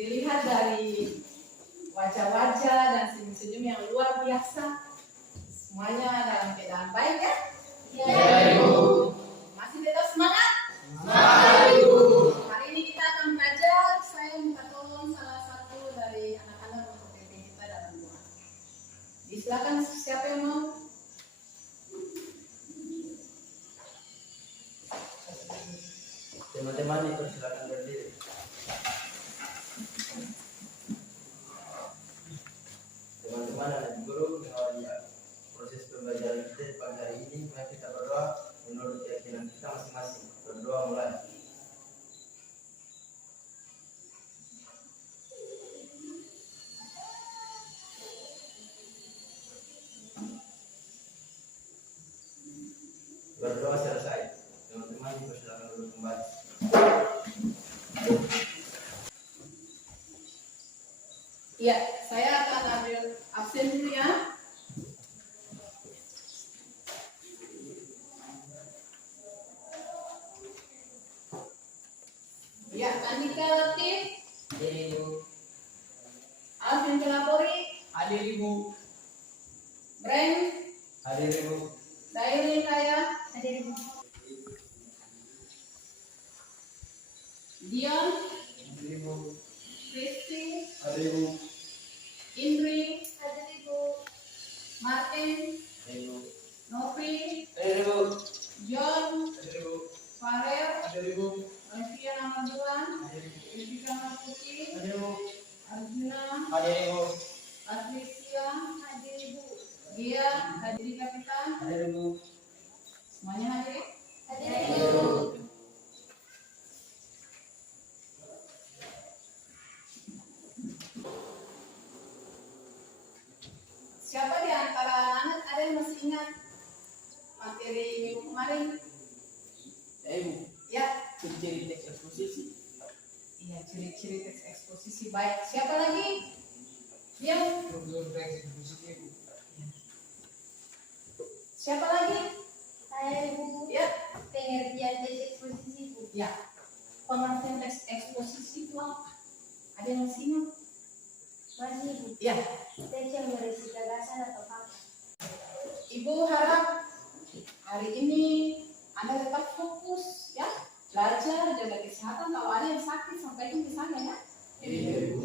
Dilihat dari wajah-wajah dan senyum-senyum yang luar biasa. Semuanya dalam keadaan baik ya? Ya, Ibu. Masih tetap semangat? Semangat, Ibu. Hari ini kita akan belajar. Saya minta tolong salah satu dari anak-anak untuk pimpin kita dalam doa. Silakan siapa yang mau? Teman-teman dipersilakan berdiri. Teman-teman dan guru mengawali proses pembelajaran kita di pagi hari ini. Mari kita berdoa menurut keyakinan kita masing-masing. Berdoa mulai. Berdoa selesai. Teman-teman dipersilakan duduk kembali. Iya, saya akan ambil absen dulu ya. Ya, Andika Latif, Hadir, Ibu. Alvin Pelapori, Hadir, Ibu. Breng, Hadir, Ibu. Dairi Kaya, Hadir, Ibu. Dion, Hadir, Ibu. Kristi, Hadir, Ibu. Indri, Hadir, Ibu. Martin, Hadir, Ibu. Novi, Hadir, Ibu. John, Hadir, Ibu. Farel, Hadir, Ibu. Alfian Amaduan, Hadir, Ibu. Jessica Martuki, Hadir, Ibu. Arjuna, Hadir, Ibu. Patricia, Hadir, Ibu. Gia, Hadiri Kapitan, Hadir, Ibu. semuanya hadir. Hadir, Ibu. Siapa di antara anak ada yang masih ingat materi minggu kemarin? Ya, Ibu. Ya, Ciri-ciri teks eksposisi. iya, ciri-ciri teks eksposisi baik. Siapa lagi? Yang Struktur teks eksposisi, Ibu. siapa lagi? Saya, Ibu. Ya, Pengertian teks eksposisi, Ibu. ya. Pengertian teks eksposisi itu apa? Ada yang masih ingat? Masih, Ibu. Ya, Teks yang berisi gagasan atau fakta. Ibu harap hari ini Anda tetap fokus ya, belajar, jaga kesehatan. Kalau ada yang sakit sampaikan ke saya ya. Iya, Ibu.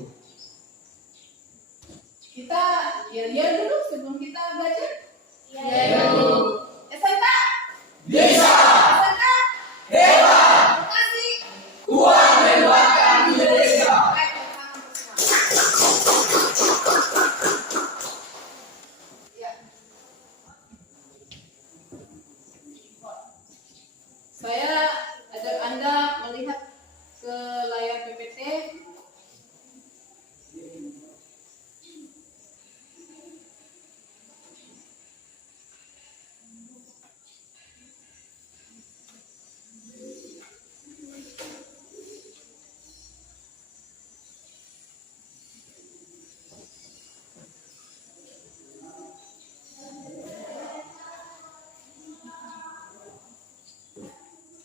Kita lihat dulu sebelum kita belajar. Iya, Ibu. SMK, Bisa. SMK, Hebat. kasih. Kuat menguatkan Indonesia. Baik, tangan bersama. Ya. Saya ajak Anda melihat ke layar PPT.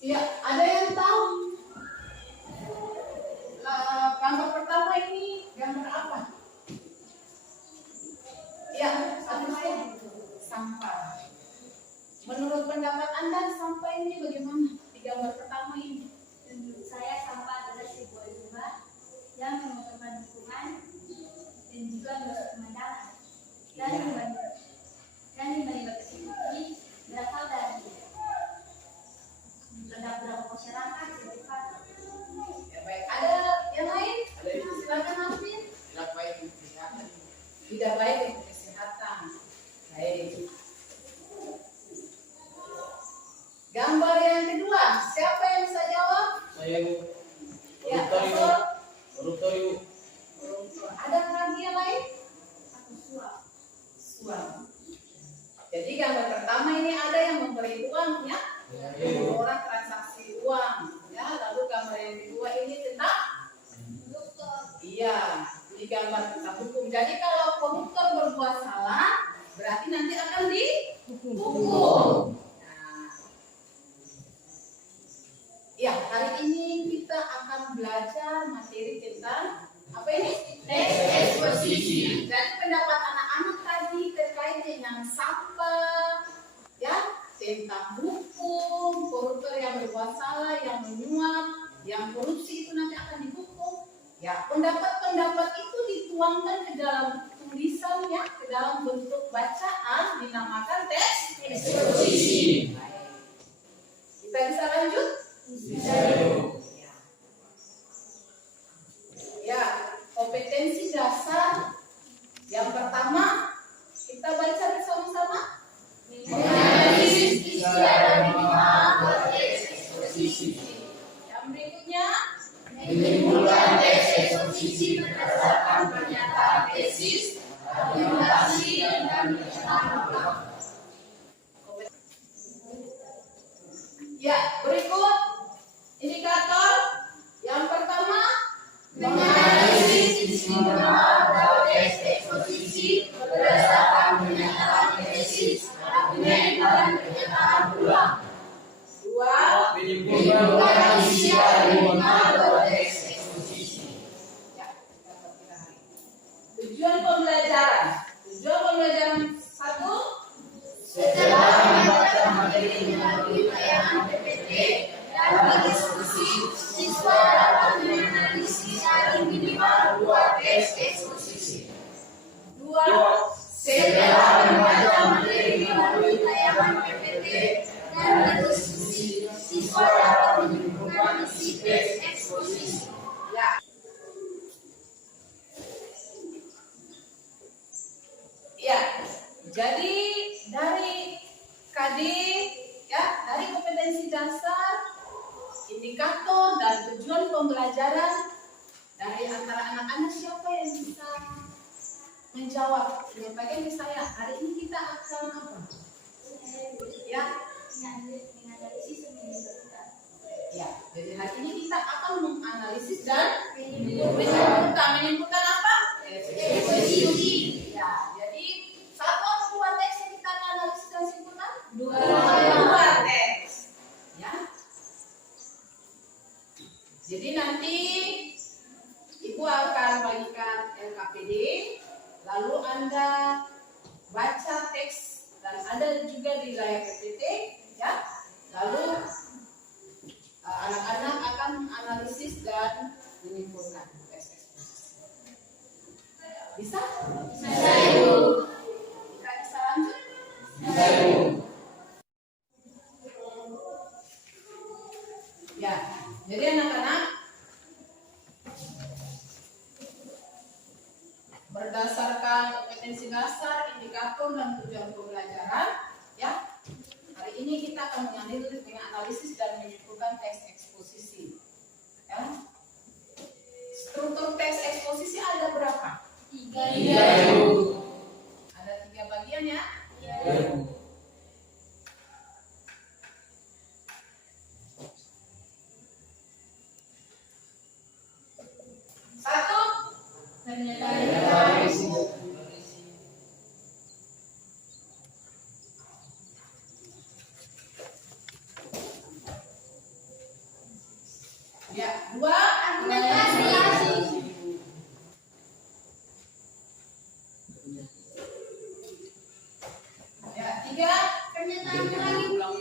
Iya, ada yang tahu gambar pertama ini gambar apa? Iya, sampah. Menurut pendapat Anda sampah ini bagaimana di gambar pertama ini? Menurut saya, sampah adalah sebuah limbah yang mengotorkan lingkungan dan juga merusak pemandangan. Dan limbah-limbah tersebut berasal dari produk-produk masyarakat seperti Ya baik, ada yang lain? Ada, Ibu. Silakan Alvin. Tidak baik untuk kesehatan. Tidak baik untuk kesehatan. Baik. Gambar yang kedua, siapa yang bisa jawab? Saya, Ibu. Ya, Koruptor, Ibu. Asal. Koruptor, Ibu. Ada lagi yang lain? atau suap. Suap. Jadi gambar pertama ini ada yang memberi uang ya, Ibu. orang transaksi uang ya. Lalu gambar yang kedua ini tentang iya, ini gambar tentang hukum. Jadi kalau koruptor berbuat salah, berarti nanti akan dihukum. Nah, ya hari ini kita akan belajar materi tentang apa Jadi pendapat anak-anak tadi terkait dengan sampah, ya, tentang hukum, koruptor yang berbuat salah, yang menyuap, yang korupsi itu nanti akan dihukum. Ya, pendapat-pendapat itu dituangkan ke dalam tulisan, ya, ke dalam bentuk bacaan dinamakan teks eksposisi. Kita bisa lanjut? Bisa. Ya, kompetensi dasar yang pertama kita baca bersama-sama. Menganalisis isi dan mengenal teks eksposisi. Yang berikutnya menyimpulkan teks eksposisi berdasarkan pernyataan tesis, argumentasi, dan pernyataan. Ya, berikut indikator yang pertama menganalisis isi mengenal teks eksposisi berdasarkan pernyataan tesis, argumen, dan pernyataan ulang. Dua, menyimpulkan isi dan mengenal teks eksposisi. Ya, tujuan pembelajaran. Tujuan pembelajaran satu, setelah membaca materi melalui tayangan PPT dan diskusi, siswa dapat menganalisis dari minimal 2 teks eksposisi. 2. Setelah membaca materi melalui tayangan PPT dan diskusi, siswa dapat menyimpulkan isi teks eksposisi. Ya. Ya, jadi dari KD, ya, dari kompetensi dasar, indikator, dan tujuan pembelajaran, dari antara anak-anak siapa yang bisa menjawab? Menyampaikan ke saya, hari ini kita akan apa? Ya, menganalisis dan menyimpulkan. ya, jadi hari ini kita akan menganalisis dan menyimpulkan apa? Eksposisi. Ya, jadi satu atau 2 teks yang kita analisis dan simpulkan? 2 teks. Ya. Jadi nanti Ibu akan bagikan LKPD, lalu Anda baca teks dan ada juga di layar PPT, ya. Lalu anak-anak akan menganalisis dan menyimpulkan teks eksposisi. Bisa? Bisa, Ibu. Kita bisa lanjut? Bisa, Ibu. Ya, jadi anak-anak, berdasarkan kompetensi dasar, indikator, dan tujuan pembelajaran, ya, hari ini kita akan menganalisis dan menyimpulkan teks eksposisi. Ya. Struktur teks eksposisi ada berapa? 3. Ada 3 bagian, ya? Satu, ya, 2, argumentasi. Ya, 3, pernyataan ulang.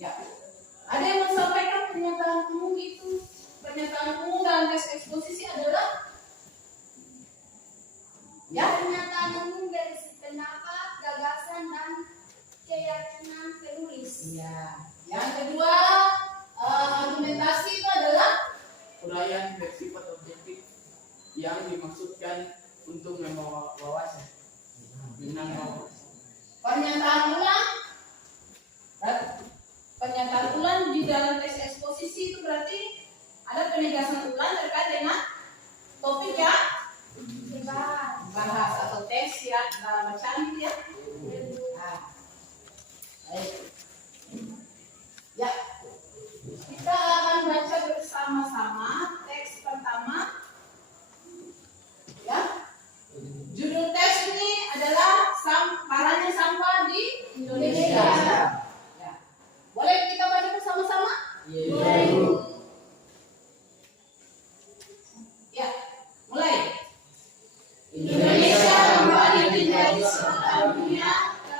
Ya, ada yang mau sampaikan pernyataan umum itu? Pernyataan umum dalam teks eksposisi adalah, ya, Pernyataan umum berisi pendapat, gagasan, dan keyakinan penulis. ya. Yang kedua, argumentasi itu adalah uraian bersifat objektif yang dimaksudkan untuk membawa wawasan. pernyataan ulang. Pernyataan ulang di dalam teks eksposisi itu berarti ada penegasan ulang terkait dengan topik yang dibahas atau teks ya dalam bacaan gitu ya. Nah, baik. Ya, kita akan baca bersama-sama teks pertama. Ya, judul teks ini adalah Parahnya Sampah di Indonesia.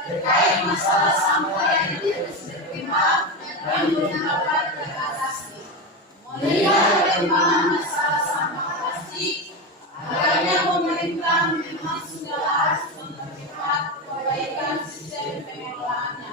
terkait masalah sampah yang tidak diterima dan dapat teratasi. Melihat perkembangan masalah sampah plastik, agaknya pemerintah memang sudah harus mempercepat perbaikan sistem pengelolaannya.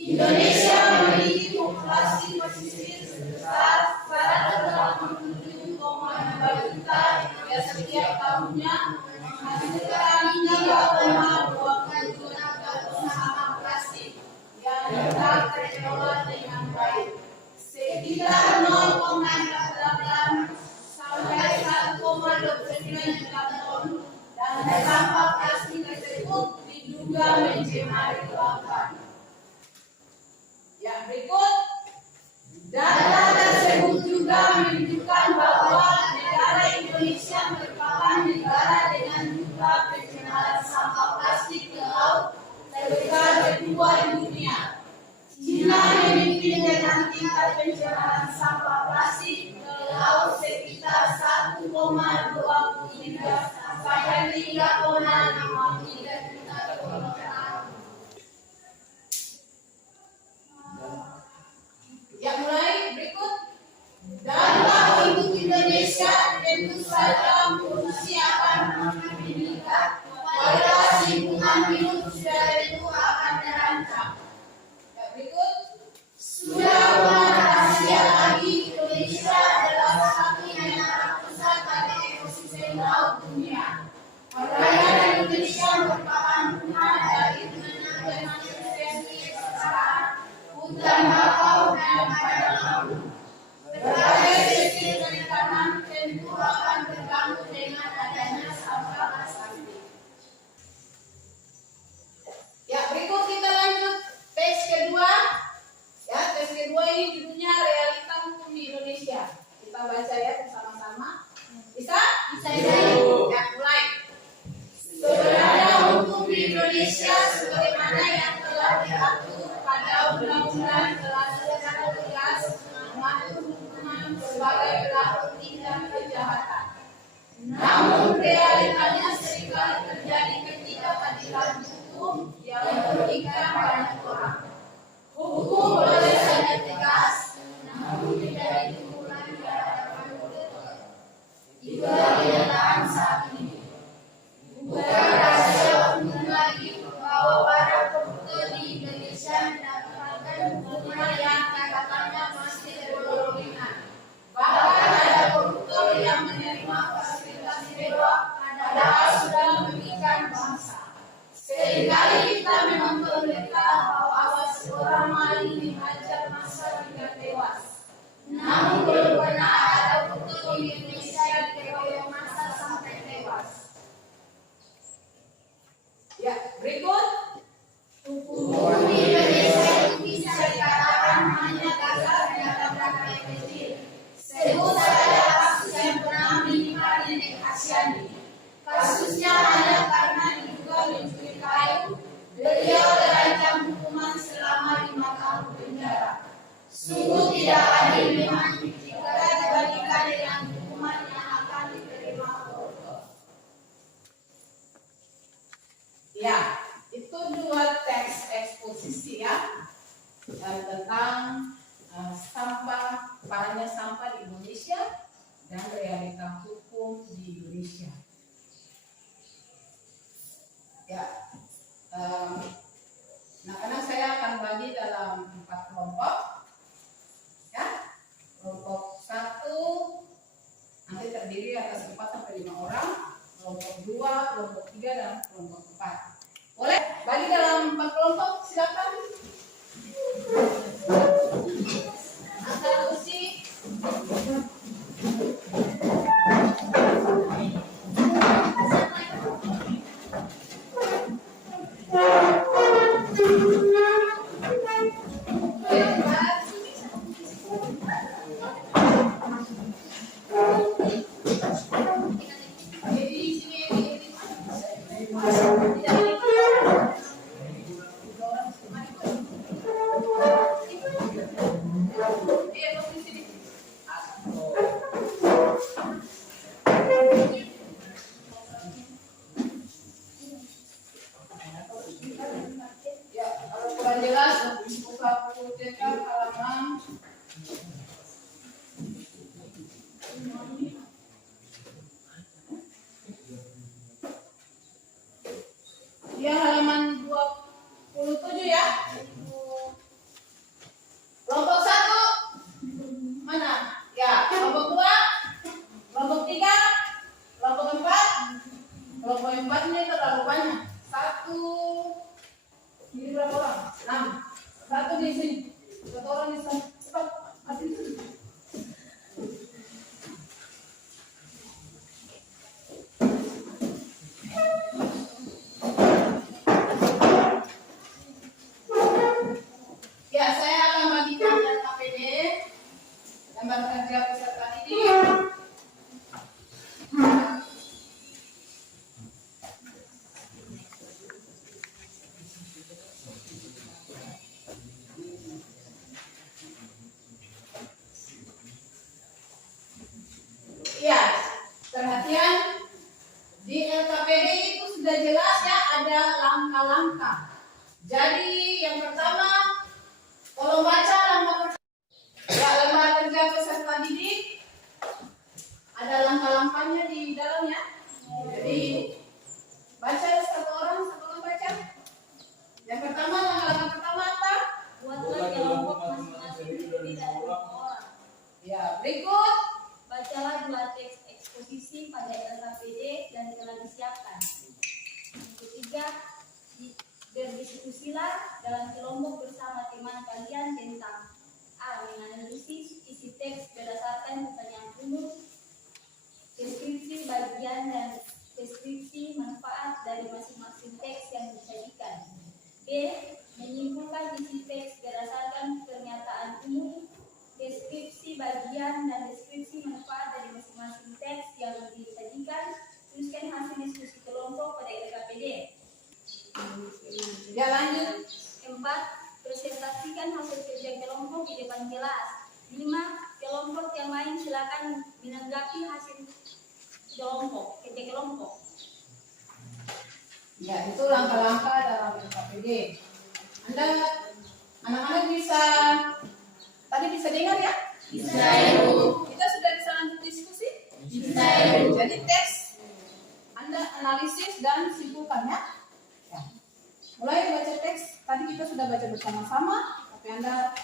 Indonesia memiliki populasi pesisir sebesar 187,2 juta yang setiap tahunnya menghasilkan 3,2 juta ton sampah plastik yang dapat terkelola dengan baik. Sekitar 0,8 sampai 1,29 juta ton dan sampah plastik tersebut diduga mencemari lautan. Yang berikut, data tersebut juga menunjukkan bahwa negara Indonesia merupakan negara dengan jumlah pencemaran sampah plastik ke laut terbesar kedua di dunia. China memiliki dengan tingkat pencemaran sampah plastik ke laut sekitar 1,23 sampai 3,53 juta ton. Yang mulai berikut, dampak untuk Indonesia tentu saja polusi akan meningkat. Kualitas lingkungan hidup sudah tentu akan terancam. Yang berikut, sudah bukan rahasia lagi Indonesia adalah satu-satunya pusat pada ekosistem laut dunia. Perairan Indonesia merupakan rumah dari berbagai spesies ikan, hutan bakau dan padang laut. Berbagai spesies perikanan tentu akan terganggu dengan adanya sampah plastik. Ya, berikut kita lanjut tes kedua. Ya, tes kedua ini judulnya realita hukum di Indonesia. Kita baca ya bersama-sama. Bisa? Bisa. Ya, mulai. Sebenarnya hukum di Indonesia sebagaimana yang telah diatur pada Undang-Undang Kelas 13 mengatur hukuman sebagai pelaku tindak kejahatan. Namun realitanya seringkali terjadi ketidakadilan hukum yang merugikan banyak orang. Hukum boleh saja tegas, namun tidak ditemukan di hadapan koruptor. Itulah kenyataan saat ini. Bukan rahasia umum lagi bahwa para koruptor di Indonesia mendapatkan hukuman yang katakannya masih tergolong ringan. Bahkan ada koruptor yang menerima fasilitas mewah padahal sudah merugikan bangsa. Seringkali kita menonton berita bahwa seorang maling dihajar massa hingga tewas. Namun belum pernah ada koruptor di Indonesia dikeroyok massa sampai tewas. Ya, berikut. Hukum di Indonesia itu bisa dikatakan hanya kasar dan tabrakan yang kecil. Sebut saja kasus yang pernah menimpa Nenek Asyani. Kasusnya hanya karena diduga mencuri kayu, beliau terancam hukuman selama 5 tahun penjara. Sungguh tidak adil memang jika dibandingkan dengan hukuman yang akan diterima koruptor. Ya, itu dua teks eksposisi ya tentang sampah, parahnya sampah di Indonesia dan realita hukum di Indonesia. Ya, karena saya akan bagi dalam 4 kelompok. Ya, kelompok 1 nanti terdiri atas 4 sampai 5 orang. Kelompok 2, kelompok 3, dan kelompok 4. Boleh bagi dalam 4 kelompok, silakan. Angkat kursi. Oke, jelas buka buku cetak halaman ya halaman 27 ya. Kelompok 1 mana? Ya, kelompok 2, kelompok 3, kelompok 4. Kelompok 4 ini terlalu banyak. 1 ini berapa orang? 6. 1 di sini. 1 orang di sana. Cepat, habis itu. Ya, saya akan bagikan LKPD, gambar kerja peserta didik. Ya, perhatian di LKPD itu sudah jelas ya ada langkah-langkah. Jadi yang pertama, kalau baca langkah pertama, ya lembar kerja peserta didik ada langkah-langkahnya di dalamnya. Jadi baca satu orang baca. Yang pertama langkah pertama apa? Buatlah kelompok masing-masing terdiri dari 5 orang. Ya berikut. Bacalah 2 teks eksposisi pada LKPD dan telah disiapkan. Yang ketiga, berdiskusilah dalam kelompok bersama teman kalian tentang A. Menganalisis isi teks berdasarkan pertanyaan umum, deskripsi bagian dan deskripsi manfaat dari masing-masing teks yang disajikan. B. Menyimpulkan isi teks berdasarkan pernyataan umum, deskripsi bagian dan deskripsi manfaat dari masing-masing teks yang disajikan. Tuliskan hasil diskusi kelompok pada LKPD. Ya lanjut. 4. Presentasikan hasil kerja kelompok di depan kelas. 5. Kelompok yang lain silakan menanggapi hasil kerja kelompok. Ya itu langkah-langkah dalam LKPD. Anak-anak bisa tadi bisa dengar ya? Bisa, Ibu. Kita sudah bisa lanjut diskusi? Bisa, Ibu. Jadi teks Anda analisis dan simpulkan ya. Ya. Mulai baca teks, tadi kita sudah baca bersama-sama, tapi Anda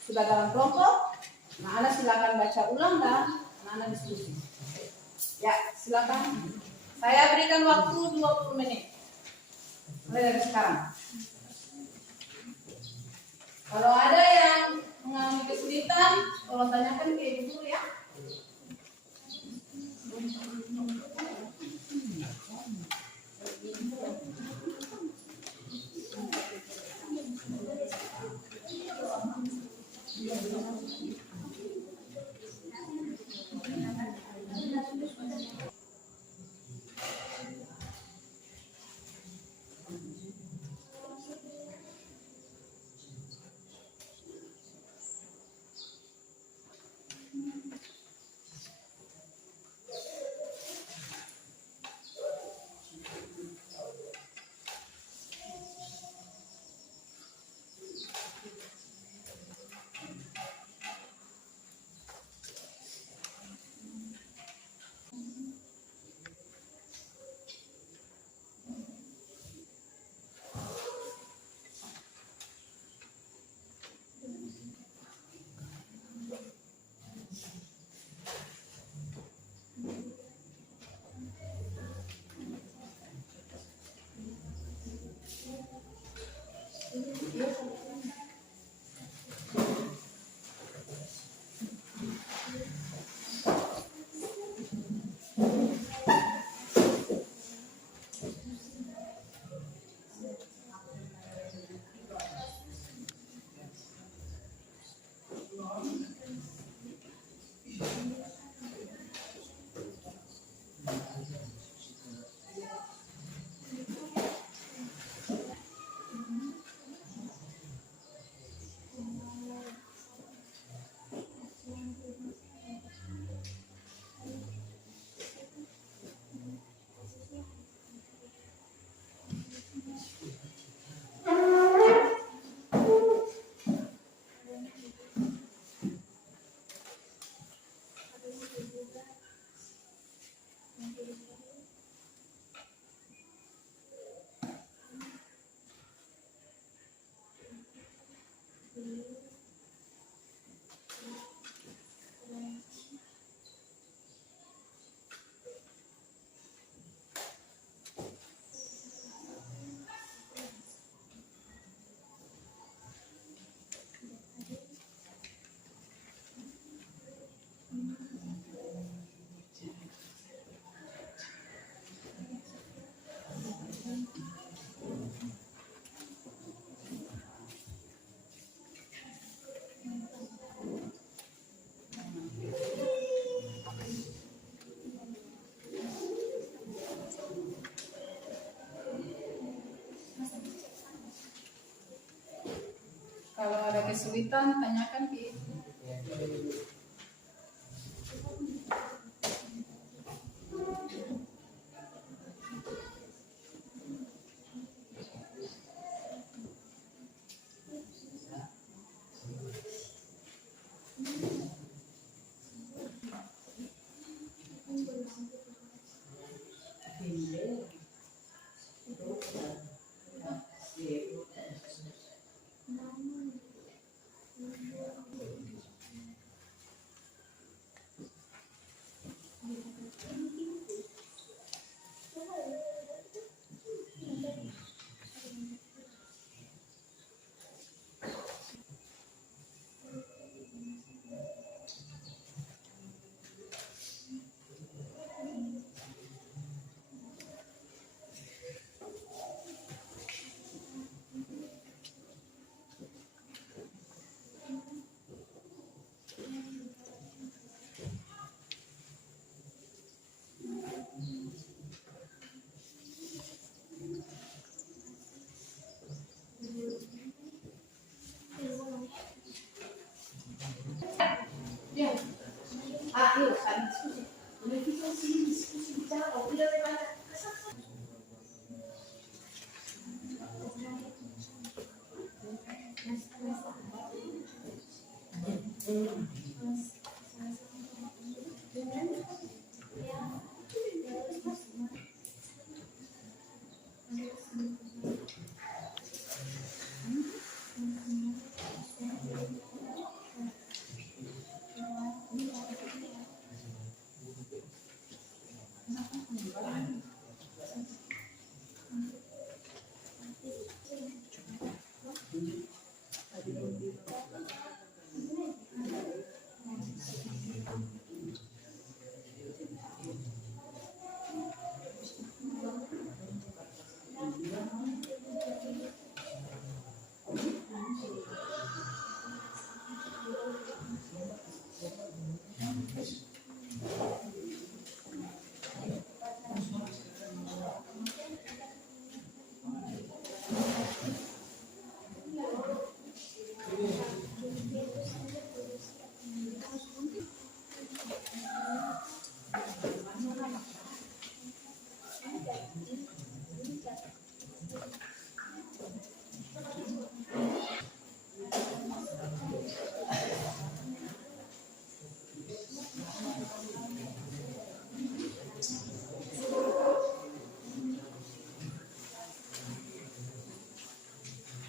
sudah dalam kelompok. Nah, Anda silakan baca ulang dan Anda diskusi. Ya, silakan. Saya berikan waktu 20 menit. Mulai dari sekarang. Kalau ada yang mengalami kesulitan, tolong tanyakan ke ibu guru ya. Kalau ada kesulitan tanyakan Ki. Ya. Yuk, kami diskusi. Diskusi bicara kalau tidak banyak.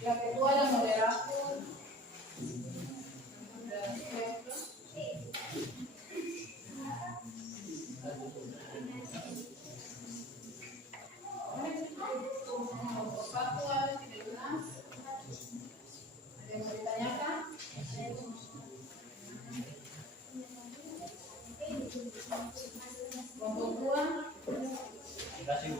Yang kedua ada moderator. Satu ada tidak jelas. Ada yang mau ditanyakan? Kelompok dua. Terima kasih.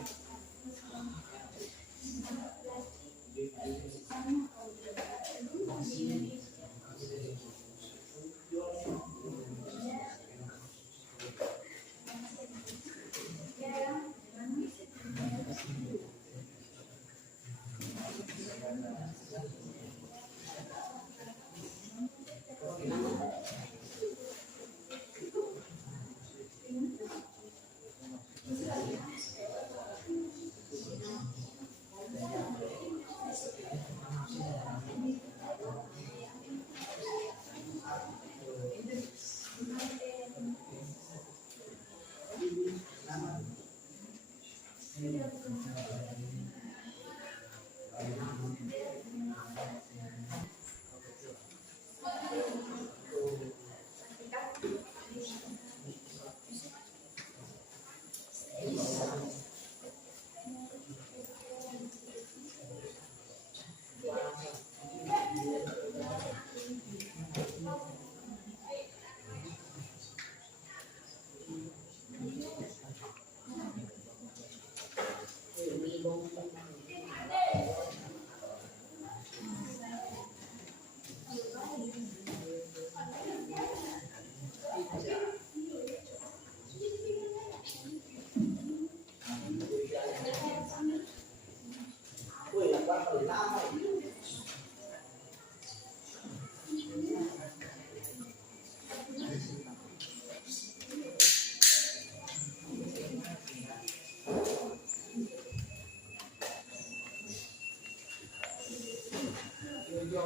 Ya,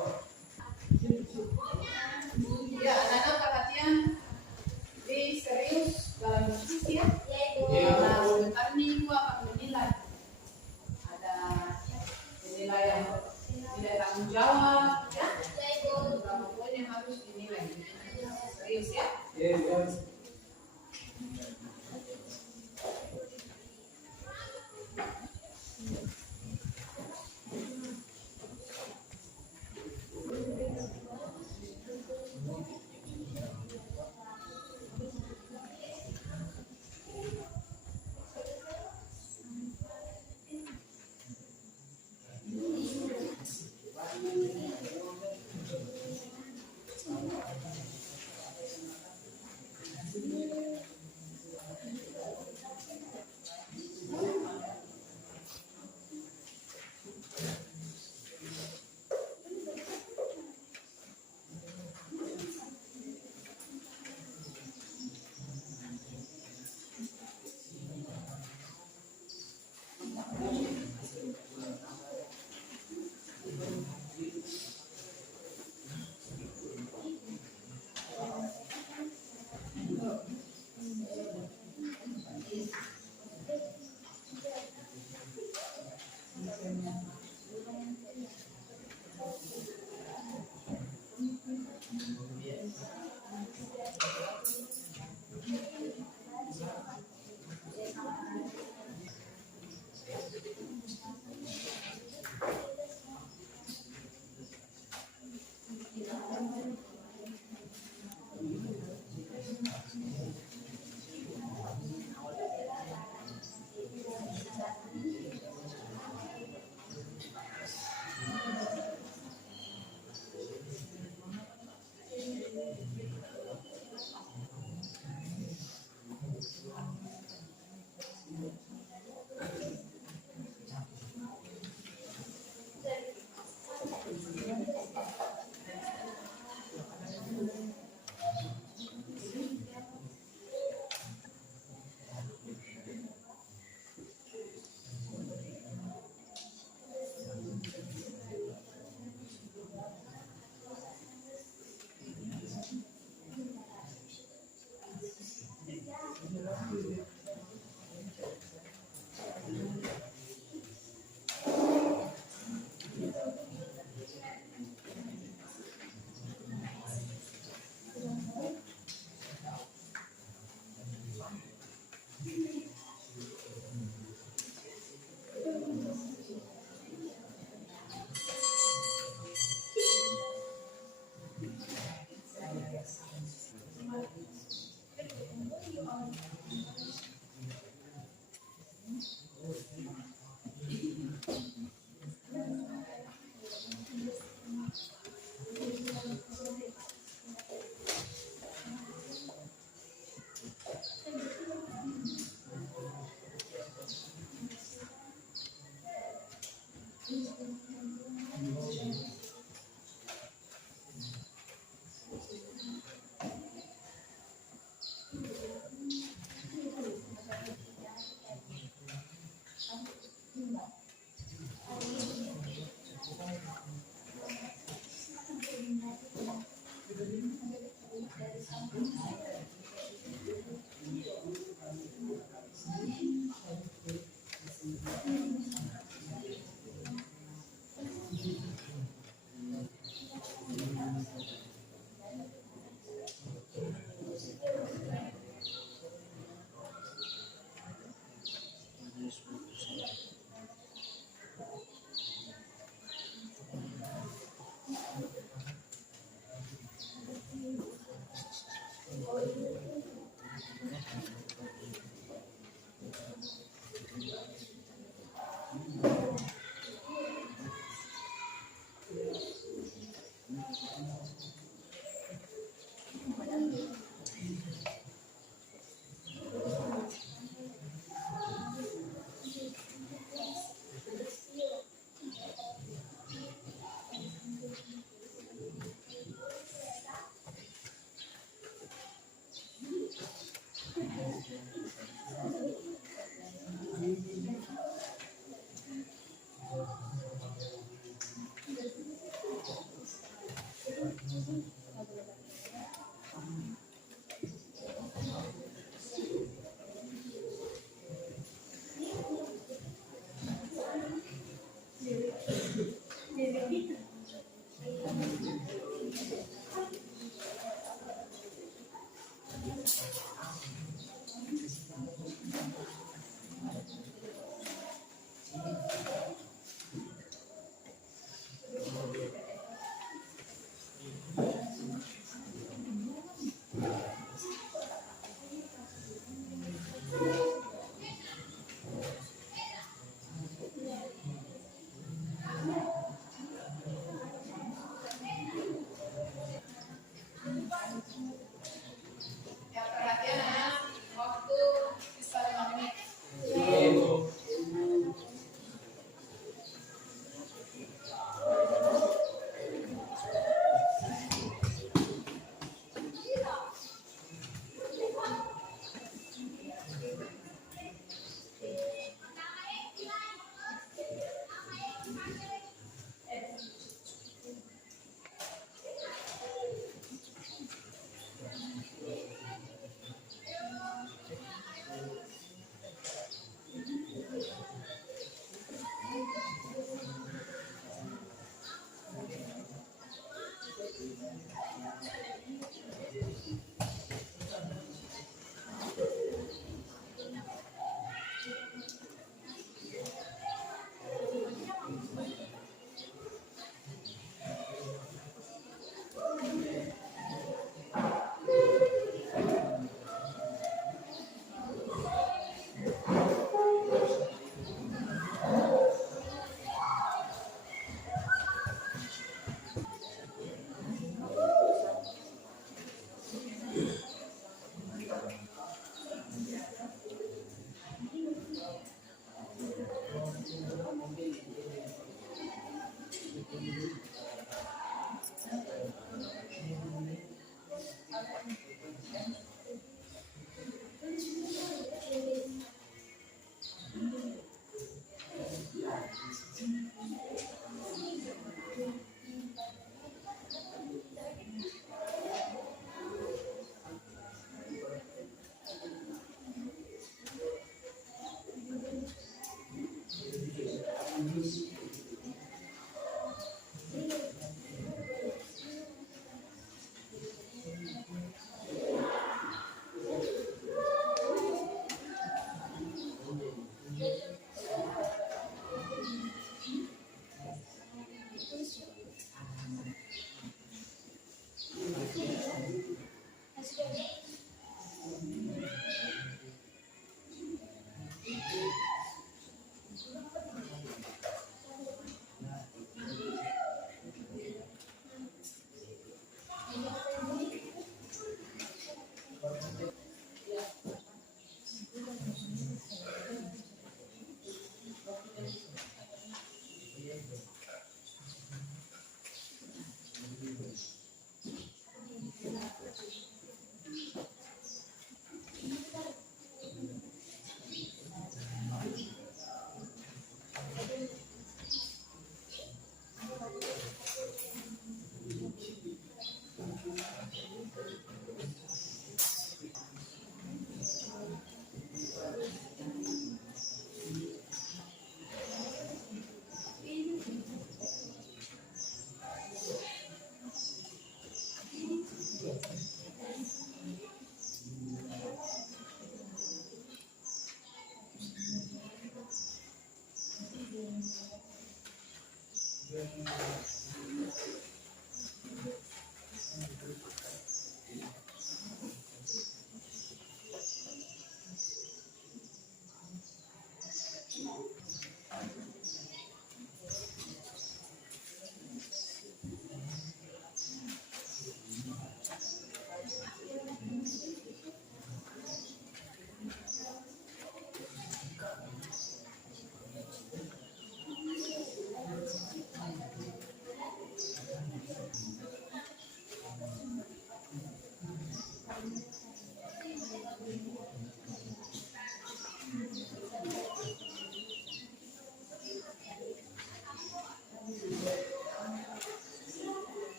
anak-anak perhatian. Jadi serius dalam diskusi ya. Nah, sebentar nih gua akan menilai. Ada penilaian tidak tanggung jawab, ya. Beberapa poin yang harus dinilai. Serius ya.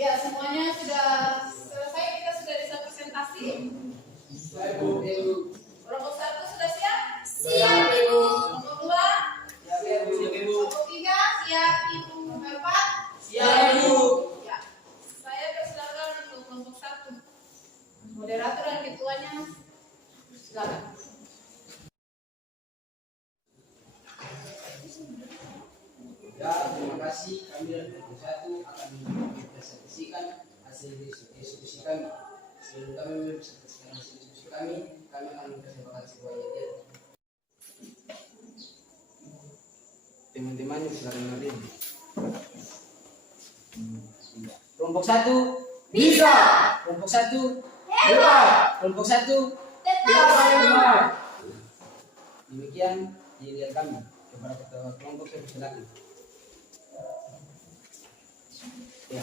Ya, semuanya sudah selesai. Kita sudah bisa presentasi. Kelompok 1 sudah siap? Siap, Ibu. Kelompok 2? Kelompok 3? Siap, Ibu. 4? Siap, Ibu. Ya. Saya persilakan untuk kelompok 1. Moderator dan ketuanya silakan. Ya, terima kasih. Kami dari kelompok 1 akan mempresentasikan hasil diskusi kami. Sebelum kami mempresentasikan hasil diskusi kami akan mempersembahkan sebuah ide. Teman-teman silakan dengerin. Kelompok 1 bisa. Kelompok 1 hebat. Kelompok 1 Tetap hebat. Demikian ide kami. Kepada ketua kelompok saya persilakan. Ya,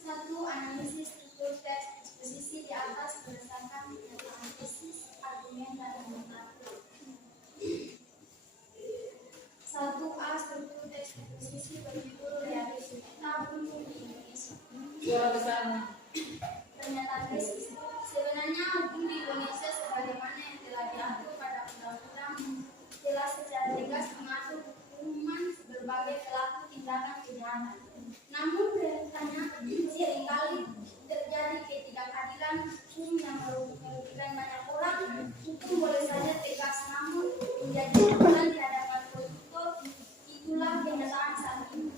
Satu, analisis struktur teks eksposisi di atas berdasarkan pernyataan tesis, argumen, dan nomenklatur. 1A, struktur teks eksposisi berjudul realita hukum di Indonesia. Suara besar. Pernyataan tesis. Sebenarnya hukum di Indonesia sebagaimana yang telah diatur pada undang-undang telah secara tegas mengatur hukuman berbagai pelaku tindakan kejahatan. Namun realitanya seringkali terjadi ketidakadilan hukum yang merugikan banyak orang. Hukum boleh saja tegas, namun menjadi hukuman di hadapan koruptor. Itulah kenyataan saat ini.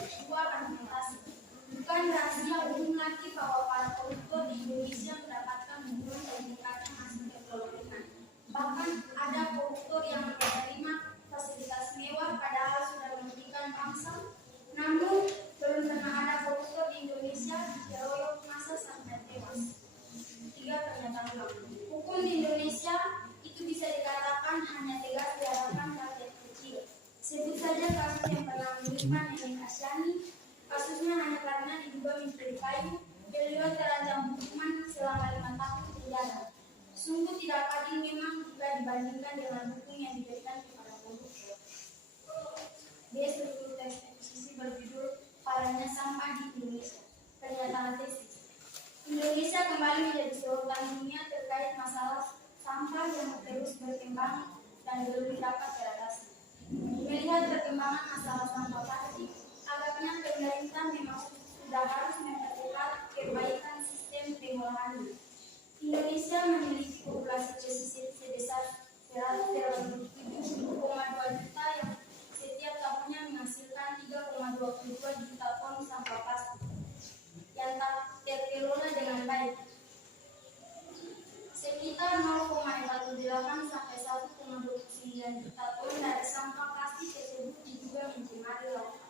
Sebuah argumentasi. Bukan rahasia umum lagi bahwa para koruptor di Indonesia mendapatkan hubungan dan meningkatkan hasil kekelolinan. Bahkan ada koruptor yang menerima fasilitas mewah padahal sudah merugikan bangsa. Namun belum pernah ada koruptor di Indonesia dikeroyok masa sampai tewas. 3, pernyataan ulang. Hukum di Indonesia itu bisa Sungguh tidak adil memang jika dibandingkan dengan hukum yang diberikan kepada koruptor. Dia struktur teks eksekusi berjudul Parahnya Sampah di Indonesia. Pernyataan tesis. Indonesia kembali menjadi sorotan dunia terkait masalah sampah yang terus berkembang dan belum dapat teratasi. Melihat perkembangan masalah sampah plastik, agaknya pemerintah memang sudah harus mempercepat perbaikan sistem pengolahannya. Indonesia memiliki populasi pesisir sebesar 107,2 juta yang setiap tahunnya menghasilkan 3,22 juta ton sampah plastik yang tak terkelola dengan baik. Sekitar 0,48 sampai 1,29 juta ton dari sampah plastik tersebut juga mencemari laut.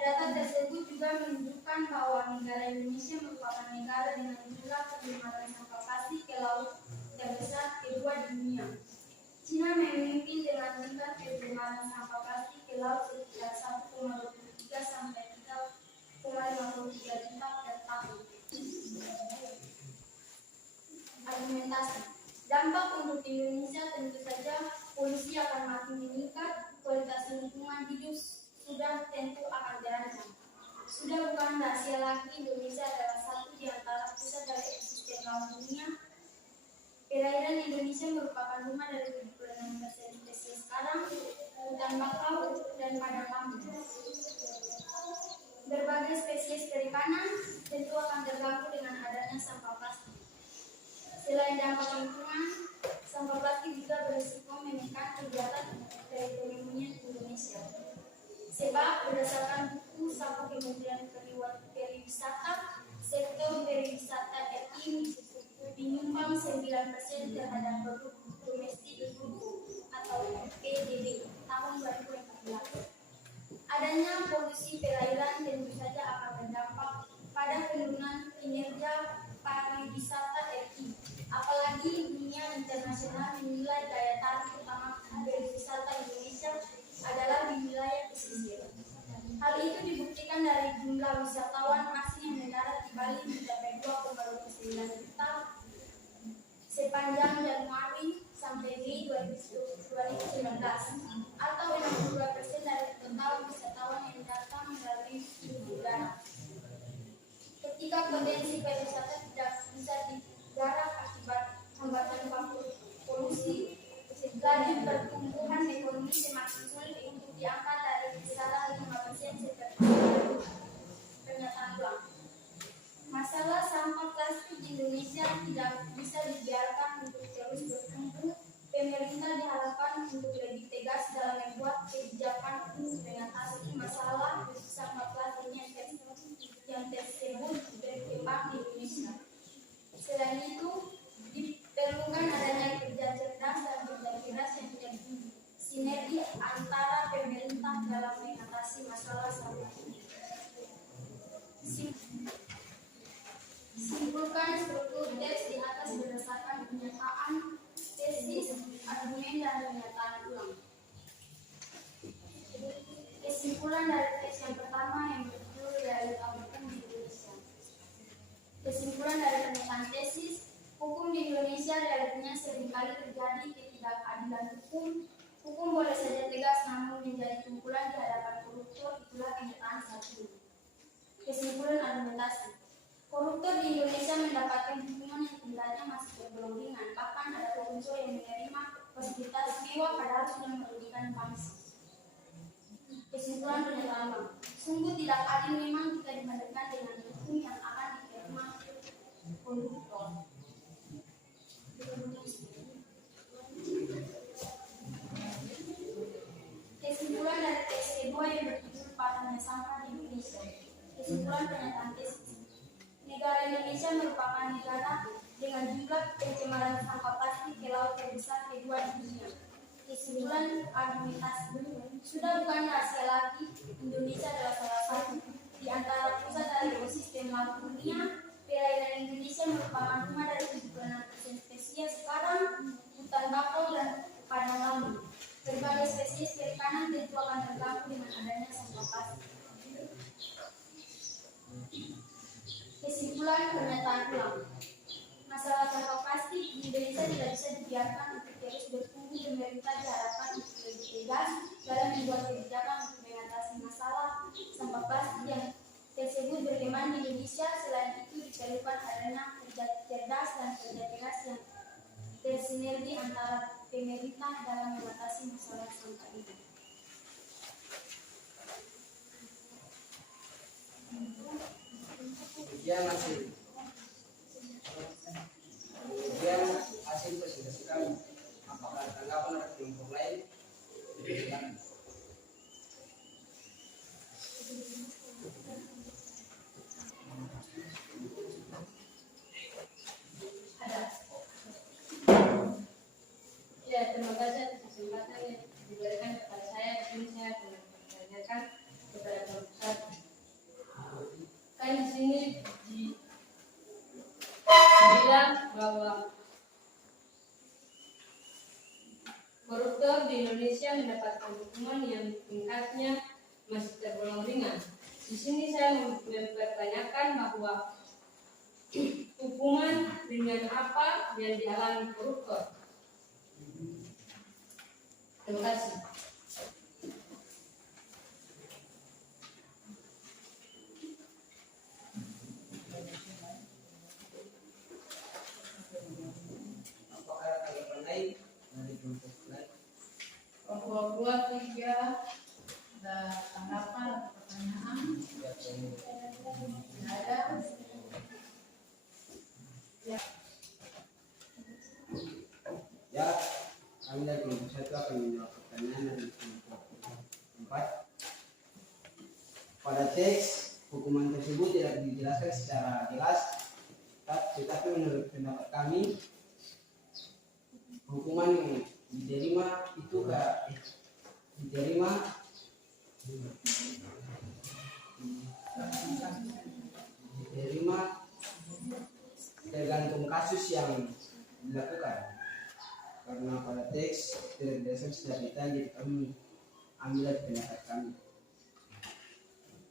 Data tersebut juga menunjukkan bahwa negara Indonesia merupakan negara dengan jumlah penerimaan sampah plastik ke laut terbesar kedua di dunia. Cina memimpin dengan tingkat penerimaan sampah plastik ke laut sekitar 1,23 sampai 3,53 juta per tahun. Argumentasi. Dampak untuk Indonesia tentu saja polusi akan makin meningkat, kualitas lingkungan hidup sudah tentu akan terancam. Sudah bukan rahasia lagi Indonesia adalah satu di antara pusat dari ekosistem laut dunia. Perairan Indonesia merupakan rumah dari 76% spesies karang, hutan bakau, dan padang lamun. Berbagai spesies perikanan tentu akan terganggu dengan adanya sampah plastik. Selain dampak lingkungan, sampah plastik juga berisiko menekan kegiatan perekonomian Indonesia. Sebab berdasarkan buku Saku Kementerian Pariwisata, sektor pariwisata RI menyumbang 9% terhadap produk domestik bruto atau PDB tahun 2014. Adanya polusi perairan tentu saja akan berdampak pada penurunan kinerja pariwisata RI. Apalagi dunia internasional menilai daya tarik utama pariwisata Indonesia adalah di wilayah pesisir. Hal itu dibuktikan dari jumlah wisatawan asing yang mendarat di Bali mencapai 2,29 juta sepanjang Januari sampai Mei 2019, atau 62% dari total wisatawan yang datang melalui udara. Ketika potensi pariwisata tidak bisa digarap akibat hambatan faktor polusi, laju pertumbuhan ekonomi semakin sulit untuk diangkat dari kisaran 5% seperti pernyataan ulang. Masalah sampah plastik di Indonesia tidak bisa dibiarkan untuk terus bertumbuh. Pemerintah diharapkan untuk lebih tegas dalam membuat kebijakan untuk mengatasi masalah sampah plastik yang tersebut berkembang di Indonesia. Selain itu, diperlukan adanya kerja cerdas dan kerja keras yang sinergi antara pemerintah dalam mengatasi masalah sampah. Simpulkan struktur teks di atas berdasarkan pernyataan, tesis, argumen, dan pernyataan ulang. Kesimpulan dari teks yang pertama yang berjudul Realita Hukum di Indonesia. Kesimpulan dari pernyataan tesis, hukum di Indonesia realitinya seringkali terjadi ketidakadilan hukum. Hukum boleh saja tegas namun menjadi tumpulan di hadapan koruptor, itulah kenyataan saat ini. Kesimpulan argumentasi. Koruptor di Indonesia mendapatkan hukuman yang tingkatnya masih tergolong ringan, bahkan ada koruptor yang menerima fasilitas mewah padahal sudah merugikan bangsa. Kesimpulan pernyataan, sungguh tidak adil memang jika dibandingkan dengan hukum yang akan diterima koruptor. Kesimpulan dari teks kedua yang berjudul Parahnya Sampah di Indonesia. Kesimpulan pernyataan tesis. Negara Indonesia merupakan negara dengan jumlah pencemaran sampah plastik ke laut terbesar kedua di dunia. Kesimpulan argumentasi. Sudah bukan rahasia lagi, Indonesia adalah salah satu di antara pusat dari ekosistem laut dunia. Perairan Indonesia merupakan rumah dari 76% spesies sekarang, hutan bakau dan padang lamun. Berbagai spesies perikanan tentu akan terganggu dengan adanya sampah plastik. Kesimpulan Bukan pernyataan ulang. Masalah sampah plastik di Indonesia tidak bisa dibiarkan untuk terus bertumbuh. Pemerintah diharapkan untuk lebih tegas dalam membuat kebijakan untuk mengatasi masalah sampah plastik yang tersebut berkembang di Indonesia. Selain itu diperlukan adanya kerja cerdas dan kerja keras yang bersinergi antara pemerintah dalam mengatasi masalah sampah itu. Demikian hasil presentasi kami. Apakah ada tanggapan dari kelompok lain? Silakan. Ada. Ya, terima kasih atas kesempatan yang diberikan kepada saya. Di sini saya akan menanyakan kepada kelompok satu. Kan di sini dibilang bahwa koruptor di Indonesia mendapatkan hukuman yang tingkatnya masih tergolong ringan. Di sini saya mempertanyakan bahwa hukuman ringan apa yang dialami koruptor. Terima kasih. Apakah ada tanggapan lain dari kelompok lain? Kelompok 2, 3 ada tanggapan atau pertanyaan? Tidak ada. Ya, kami dari kelompok satu akan menjawab pertanyaan dari kelompok 4. Pada teks hukuman tersebut tidak dijelaskan secara jelas, tetapi menurut pendapat kami hukuman yang diterima itu diterima tergantung kasus yang dilakukan. Karena pada teks tidak dijelaskan secara detail, jadi kami ambil dari pendapat kami.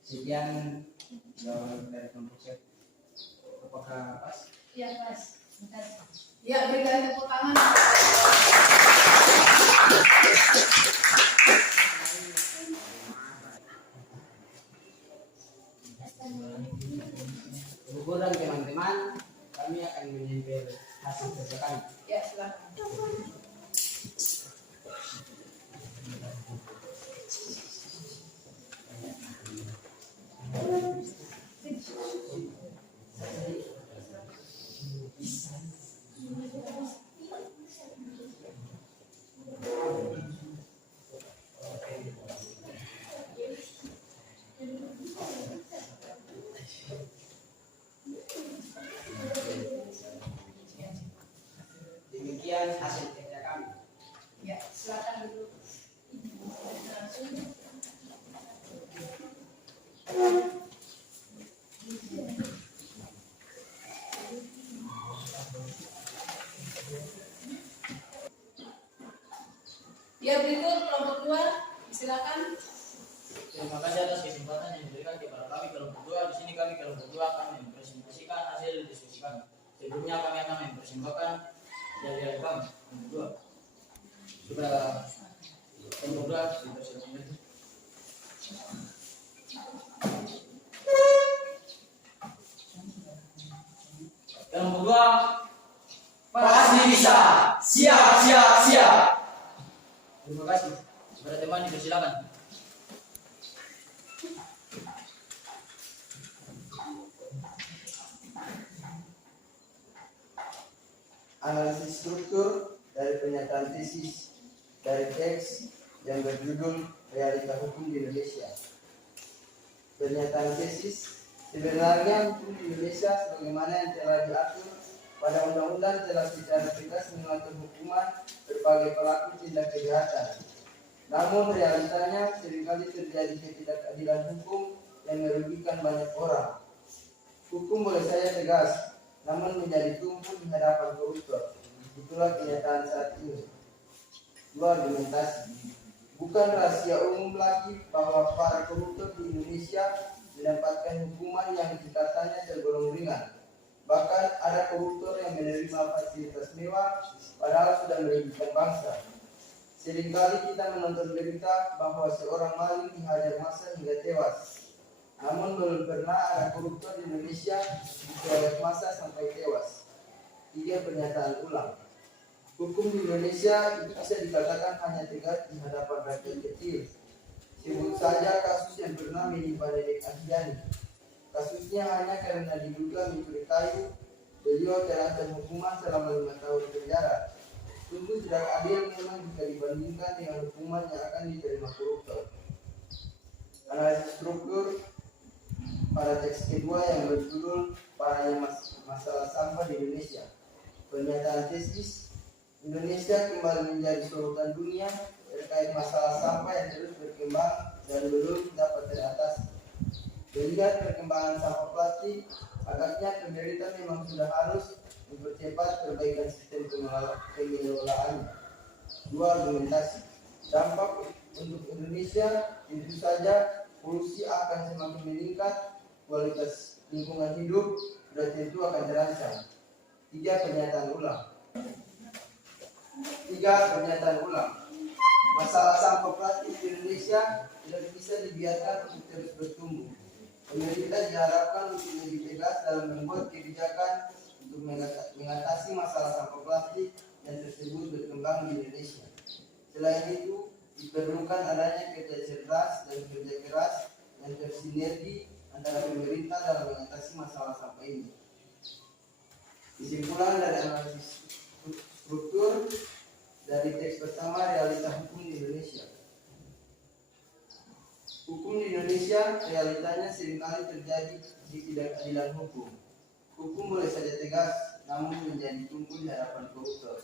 Sekian jawaban dari kelompok saya. Apakah pas? Ya, pas. Terima kasih. Ya, berikan tepuk tangan. Ibu dan teman-teman, kami akan menyampaikan hasil kerja kami. Ya, silakan. Demikian hasil kerja kami. Ya, silakan dulu. Ya, berikut kelompok 2, silakan. Terima kasih atas kesempatan yang diberikan kepada kami kelompok 2. Di sini kami kelompok 2 akan mempresentasikan hasil diskusi kami. Sebelumnya kami akan mempersembahkan dari kami kelompok 2. Sudah kelompok 2 dipersilakan. Kelompok 2 Pasti bisa. Siap, siap, siap. terima kasih. Kepada teman dipersilakan. Analisis struktur dari pernyataan tesis dari teks yang berjudul Realita Hukum di Indonesia. Pernyataan tesis sebenarnya hukum di Indonesia sebagaimana yang telah diatur pada undang-undang telah secara tegas mengatur hukuman berbagai pelaku tindak kejahatan. Namun realitanya seringkali terjadi ketidakadilan hukum yang merugikan banyak orang. Hukum boleh saja tegas, namun menjadi tumpul di hadapan koruptor. Itulah kenyataan saat ini. Dua argumentasi. Bukan rahasia umum lagi bahwa para koruptor di Indonesia mendapatkan hukuman yang tingkatannya tergolong ringan. Bahkan ada koruptor yang menerima fasilitas mewah padahal sudah merugikan bangsa. Seringkali kita menonton berita bahwa seorang maling dihajar massa hingga tewas. Namun belum pernah ada koruptor di Indonesia dikeroyok massa sampai tewas. 3. Pernyataan ulang. Hukum di Indonesia itu bisa dikatakan hanya tegas di hadapan rakyat kecil. Sebut saja kasus yang pernah menimpa Dedek Ahdiani. Kasusnya hanya karena diduga mencuri kayu, beliau terancam hukuman selama 5 tahun penjara. Sungguh tidak adil memang jika dibandingkan dengan hukuman yang akan diterima koruptor. Analisis struktur pada teks kedua yang berjudul Parahnya Masalah Sampah di Indonesia. Pernyataan tesis, Indonesia kembali menjadi sorotan dunia terkait masalah sampah yang terus berkembang dan belum dapat teratasi. Melihat perkembangan sampah plastik, agaknya pemerintah memang sudah harus mempercepat perbaikan sistem pengelolaannya. 2. Argumentasi. Dampak untuk Indonesia tentu saja polusi akan semakin meningkat, kualitas lingkungan hidup sudah tentu akan terancam. 3. Pernyataan ulang. Masalah sampah plastik di Indonesia tidak bisa dibiarkan untuk terus bertumbuh. Pemerintah diharapkan untuk lebih tegas dalam membuat kebijakan untuk mengatasi masalah sampah plastik yang tersebut berkembang di Indonesia. Selain itu, diperlukan adanya kerja cerdas dan kerja keras yang bersinergi antara pemerintah dalam mengatasi masalah sampah ini. Kesimpulan dari analisis struktur dari teks pertama, realita hukum di Indonesia. Hukum di Indonesia realitanya seringkali terjadi di ketidakadilan hukum. Hukum boleh saja tegas, namun menjadi tumpul di hadapan koruptor.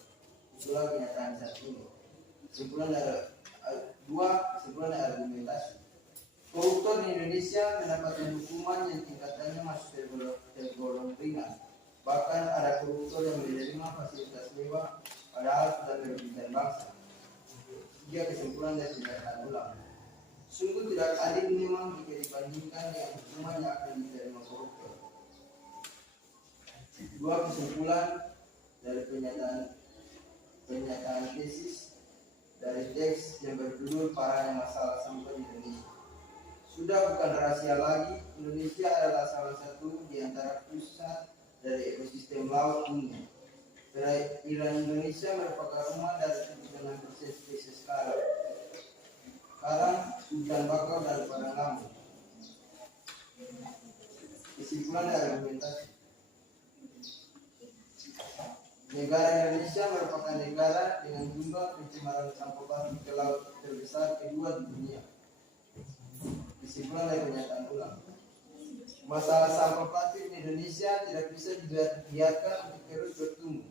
Itulah kenyataan saat ini. Kesimpulan dari argumentasi. Koruptor di Indonesia mendapatkan hukuman yang tingkatannya masih tergolong ringan. Bahkan ada koruptor yang menerima fasilitas mewah padahal sudah merugikan bangsa. 3. Kesimpulan dari pernyataan ulang. Sungguh tidak adil memang jika dibandingkan dengan hukuman yang akan diterima koruptor. 2. Kesimpulan dari pernyataan tesis dari teks yang berjudul Parahnya Masalah Sampah di Indonesia. Sudah bukan rahasia lagi, Indonesia adalah salah satu di antara pusat dari ekosistem laut dunia. Perairan Indonesia merupakan rumah dari 76% spesies karang, hujan bakau, dan padang lamun. Kesimpulan dari argumentasi. Negara Indonesia merupakan negara dengan jumlah pencemaran sampah plastik ke laut terbesar kedua di dunia. Kesimpulan dari pernyataan ulang. Masalah sampah plastik di Indonesia tidak bisa dibiarkan untuk terus bertumbuh.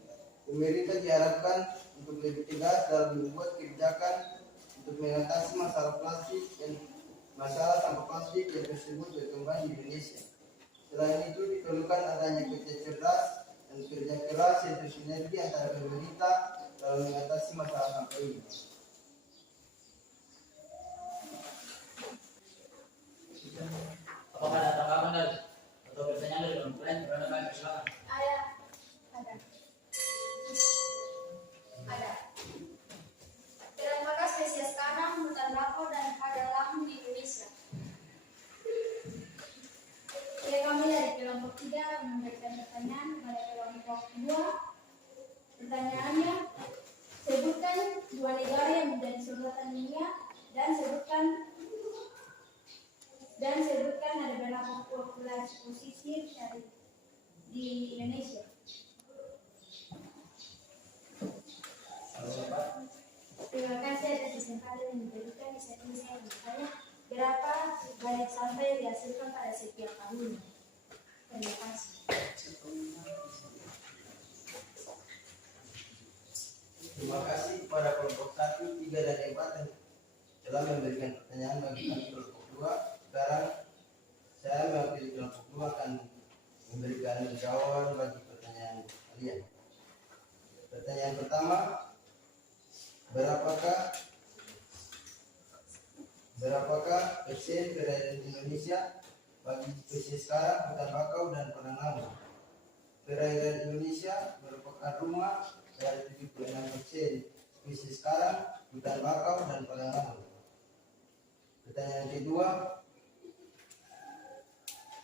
Pemerintah diharapkan untuk lebih tegas dalam membuat kebijakan untuk mengatasi masalah sampah plastik yang tersebut berkembang di Indonesia. Selain itu diperlukan adanya kerja cerdas dan kerja keras yang bersinergi antara pemerintah dalam mengatasi masalah sampah ini. Apakah ada tanggapan dari atau pertanyaan dari teman-teman? Karena kami silakan. Ada. Berapakah spesies karang, hutan bakau, dan padang lamun di Indonesia? Ya, kami dari kelompok 3 memberikan pertanyaan kepada kelompok 2. Pertanyaannya, sebutkan 2 negara yang menjadi sorotan dunia dan sebutkan ada berapa populasi pesisir di Indonesia. Terima kasih atas kesempatan yang diberikan. Di saat ini saya bertanya, berapa banyak sampah yang dihasilkan pada setiap tahun? Terima kasih. Terima kasih kepada kelompok 1, 3, dan 4 yang telah memberikan pertanyaan bagi kami kelompok 2. Sekarang saya mewakili kelompok 2 akan memberikan jawaban bagi pertanyaan kalian. Pertanyaan pertama, berapakah persen perairan Indonesia bagi spesies karang, hutan bakau, dan padang lamun? perairan Indonesia merupakan rumah dari 76% spesies karang, hutan bakau, dan padang laut. Pertanyaan kedua,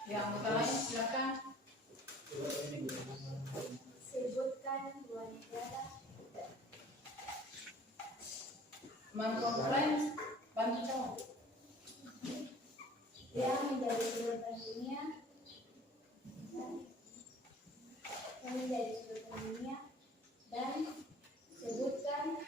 Yang anggota lain silakan. Sebutkan dua negara Teman-teman friends, bantu jawab. yang menjadi sumber dunia dan sebutkan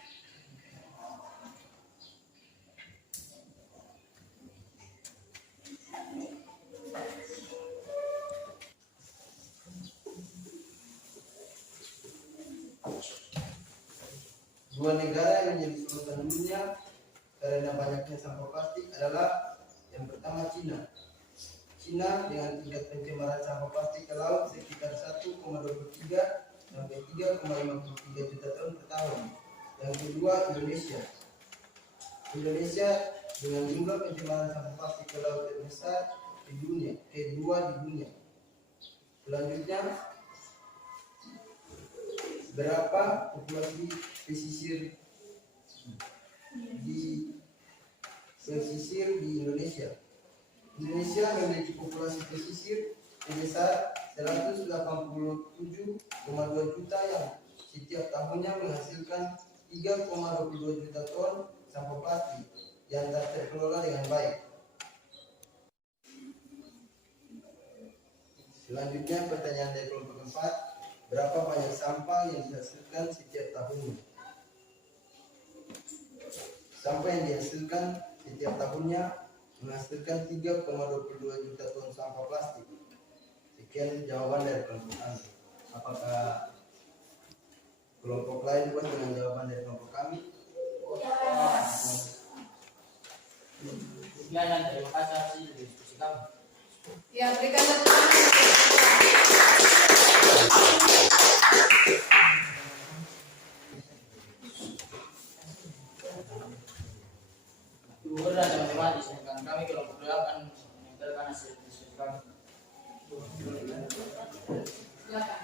dua negara yang menjadi sorotan dunia karena banyaknya sampah plastik adalah yang pertama Cina. Cina dengan tingkat pencemaran sampah plastik ke laut sekitar 1,23 sampai 3,53 juta ton per tahun. Yang kedua Indonesia. Indonesia dengan jumlah pencemaran sampah plastik ke laut terbesar di dunia, kedua di dunia. Selanjutnya, berapa populasi pesisir di Indonesia? Indonesia memiliki populasi pesisir sebesar 187,2 juta yang setiap tahunnya menghasilkan 3,22 juta ton sampah plastik yang tak terkelola dengan baik. Selanjutnya pertanyaan dari kelompok 4, berapa banyak sampah yang dihasilkan setiap tahunnya? Sampah yang dihasilkan setiap tahunnya menghasilkan 3,22 juta ton sampah plastik. Sekian jawaban dari kelompok kami. Apakah kelompok lain puas dengan jawaban dari kelompok kami? Sekian dan terima kasih hasil diskusi kami. Ya, berikan tepuk tangan. Guru dan teman-teman disediakan kami kelompok 2 akan menyampaikan hasil diskusi kami. Silakan.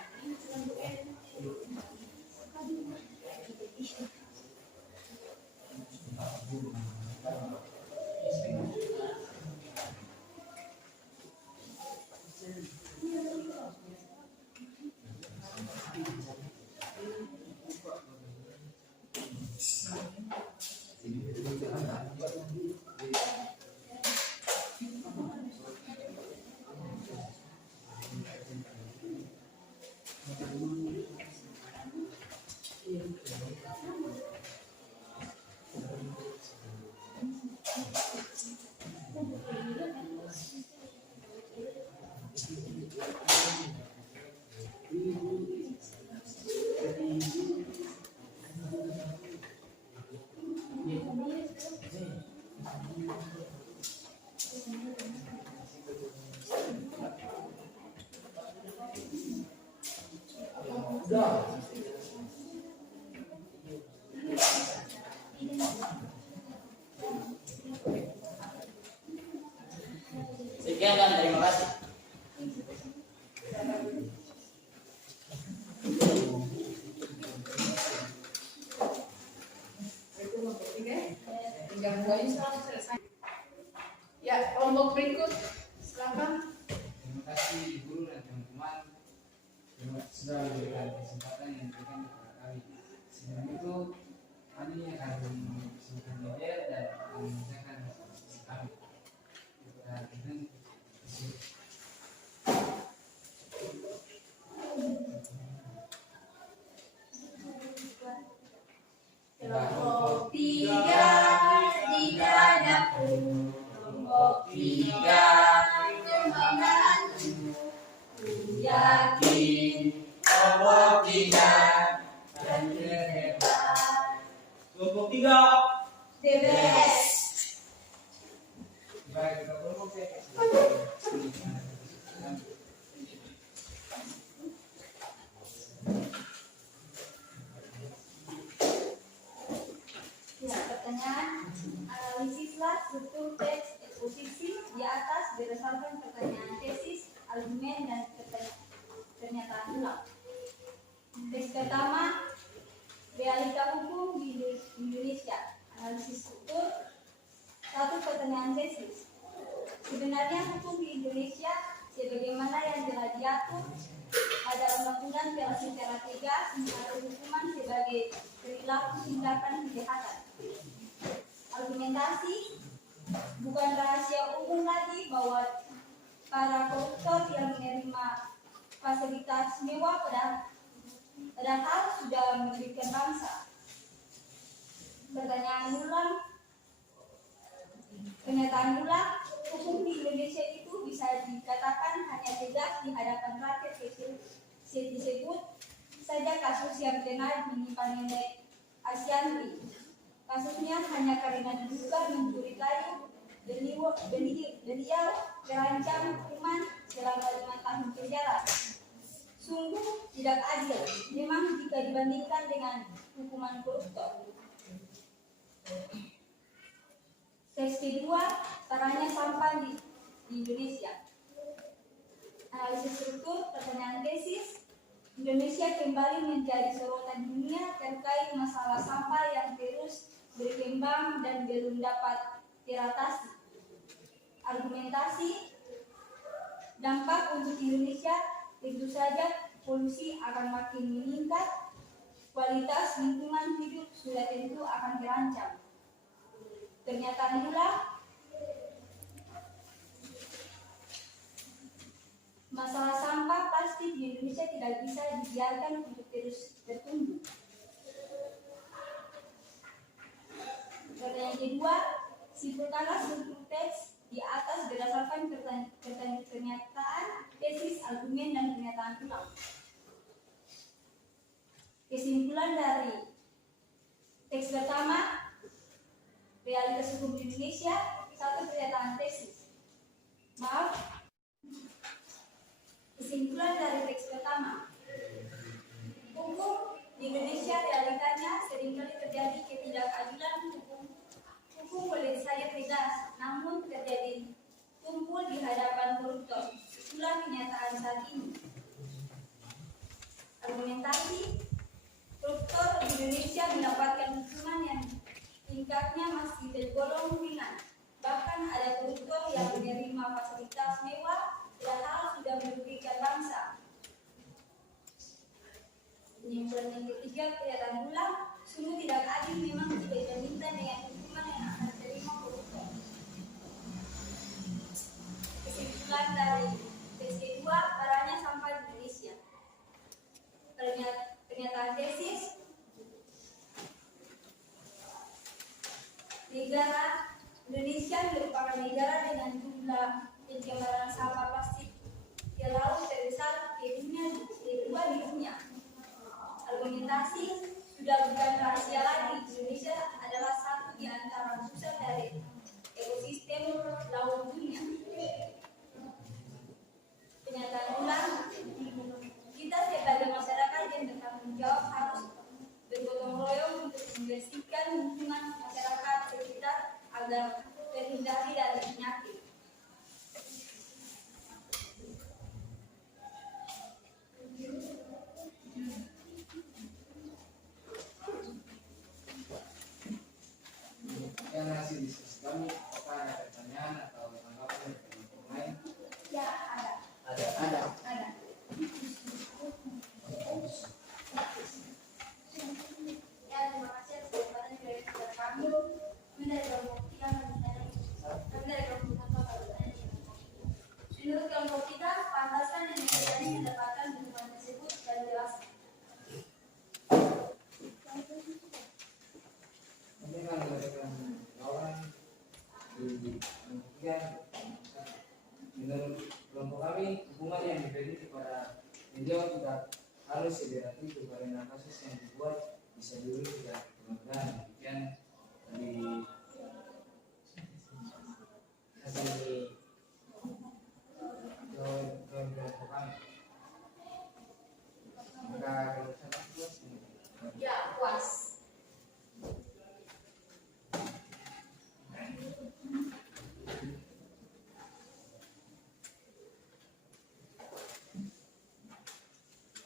Sekian dan terima kasih. Itu kelompok 3. Tinggal 2 ini selesai. Ya, kelompok berikut. Silakan. Terima kasih guru dan teman-teman. Terima kasih sudah memberikan kesempatan yang diberikan kepada kami. Sebelum itu kami akan mempersiapkan materi dan mengerjakan diskusi kami. Kita dengan kelompok 3 dapur, kelompok 3 membantu. Yakin kelompok 3 dan hebat. Kelompok 3. The best. baik kelompok saya. Ya, pertanyaan analisislah struktur teks eksposisi di atas berdasarkan pertanyaan tesis, argumen dan pernyataan ulang. diatur pada Undang-Undang telah secara tegas mengatur hukuman sebagai perilaku tindakan kejahatan. Argumentasi bukan rahasia umum lagi bahwa para koruptor yang menerima fasilitas mewah padahal sudah merugikan bangsa. Pernyataan ulang, hukum di Indonesia itu bisa dikatakan hanya tegas di hadapan rakyat tersebut saja kasus yang pernah menimpa nenek Asyanti. Kasusnya hanya karena diduga mencuri kayu, beliau terancam hukuman selama 5 tahun penjara. Sungguh tidak adil, memang jika dibandingkan dengan hukuman koruptor. Tes kedua, sarana sampah di Indonesia. Analisis struktur pertanyaan tesis, Indonesia kembali menjadi sorotan dunia terkait masalah sampah yang terus berkembang dan belum dapat teratasi. Argumentasi, dampak untuk Indonesia tentu saja polusi akan makin meningkat, kualitas lingkungan hidup sudah tentu akan terancam. Pernyataan ulang, masalah sampah plastik di Indonesia tidak bisa dibiarkan untuk terus bertumbuh. Pertanyaan kedua, simpulkanlah struktur teks di atas berdasarkan pernyataan, tesis, argumen, dan pernyataan ulang. Kesimpulan dari teks pertama, realitas hukum di Indonesia, satu pernyataan tesis. Kesimpulan dari teks pertama, hukum di Indonesia realitanya seringkali terjadi ketidakadilan hukum. Hukum boleh saja tegas, namun terjadi tumpul di hadapan koruptor. Itulah kenyataan saat ini. Argumentasi, koruptor di Indonesia mendapatkan hukuman yang tingkatnya masih tergolong ringan. Bahkan ada koruptor yang menerima fasilitas mewah padahal sudah merugikan bangsa. Penyimpulan yang ketiga, pernyataan ulang, sungguh tidak adil memang jika dibandingkan dengan hukuman yang akan diterima koruptor. Kesimpulan dari tes kedua, parahnya sampah di Indonesia. Pernyataan tesis, negara Indonesia merupakan negara dengan jumlah pencemaran sampah plastik ke laut terbesar kedua di dunia. Argumentasi, sudah bukan rahasia lagi, Indonesia adalah satu di antara pusat dari ekosistem laut dunia. Pernyataan ulang, kita sebagai masyarakat yang bertanggung jawab harus bergotong royong untuk membersihkan lingkungan masyarakat sekitar agar terhindari dari penyakit. Yang hasil diskusi kami, apakah ada pertanyaan atau tanggapan dari teman-teman lain? Ya, ada. Ada. Ya, terima kasih atas kesempatan dari kami. Menurut kelompok 3, pantaskan yang terjadi mendapatkan hukuman tersebut dan jelaskan. Mungkin kan mereka lawan kemudian menurut kelompok kami hukuman yang diberi kepada beliau tidak harus seberat itu karena kasus yang dibuat bisa dulu tidak benar. Demikian dari hasil kelompok kami. Maka kalau saya puas, Ya, puas.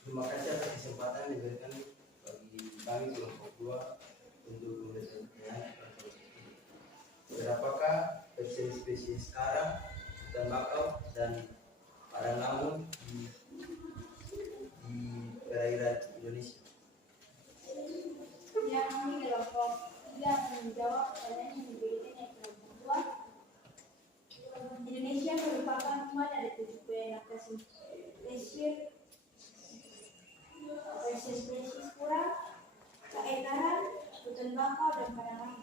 Terima kasih atas kesempatan yang diberikan bagi kami kelompok 2 untuk memberikan pertanyaan. Berapakah spesies sekarang dan bakau dan pada namun di perairan Indonesia? Yang kami kelompok 3 akan menjawab pertanyaan yang diberikan yang kelompok 2. Indonesia merupakan rumah dari 7 spesies kurang, keedaran, hutan bakau, dan padang laut.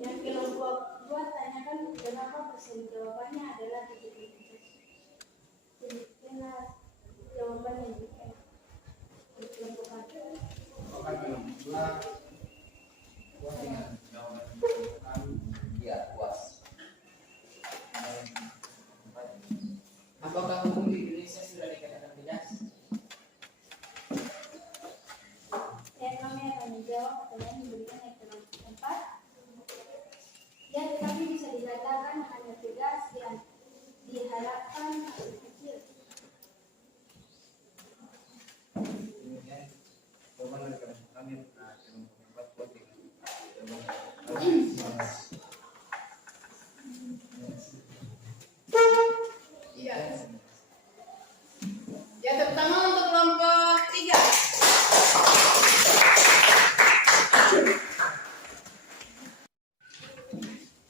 Yang kelompok 2 tanyakan kenapa persen jawabannya adalah 70%. Kenapa jawabannya diberikan di kelompok 1? Apakah kelompok 2 puas dengan jawaban kami? Ya, puas. Apakah hukum di Indonesia sudah dikatakan tegas? Dan kami akan menjawab pertanyaan yang diberikan yang kelompok 4. Yang tetapi bisa dikatakan hanya tegas dan diharapkan harus kecil. Kemudian jawaban dari kelompok kami kelompok 4 puas dengan jawaban Iya. Ya, terutama untuk kelompok 3.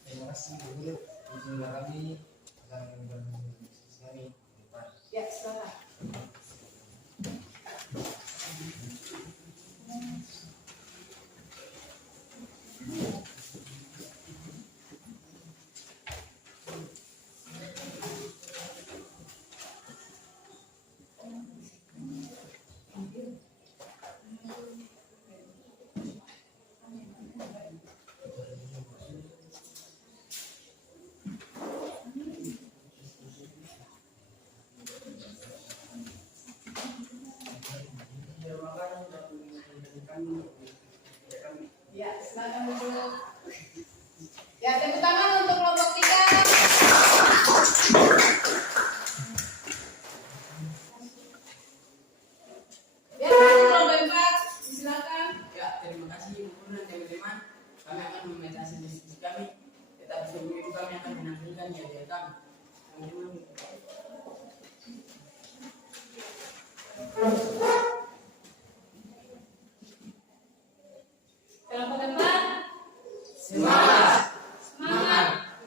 Terima kasih dulu. Izinkan kami akan membantu kami ke depan. Ya, silakan. Terima kasih sudah mengingatkan kami. Ya, silakan duduk. Ya, tepuk tangan untuk kelompok 3. Ya, kelompok 4. Silakan. Ya, terima kasih guru dan teman-teman. Kami akan membatasi diskusi kami. Tetapi sebelum itu kami akan menampilkan jawaban kami. Kami dulu. Kelompok 4. Semangat! Semangat.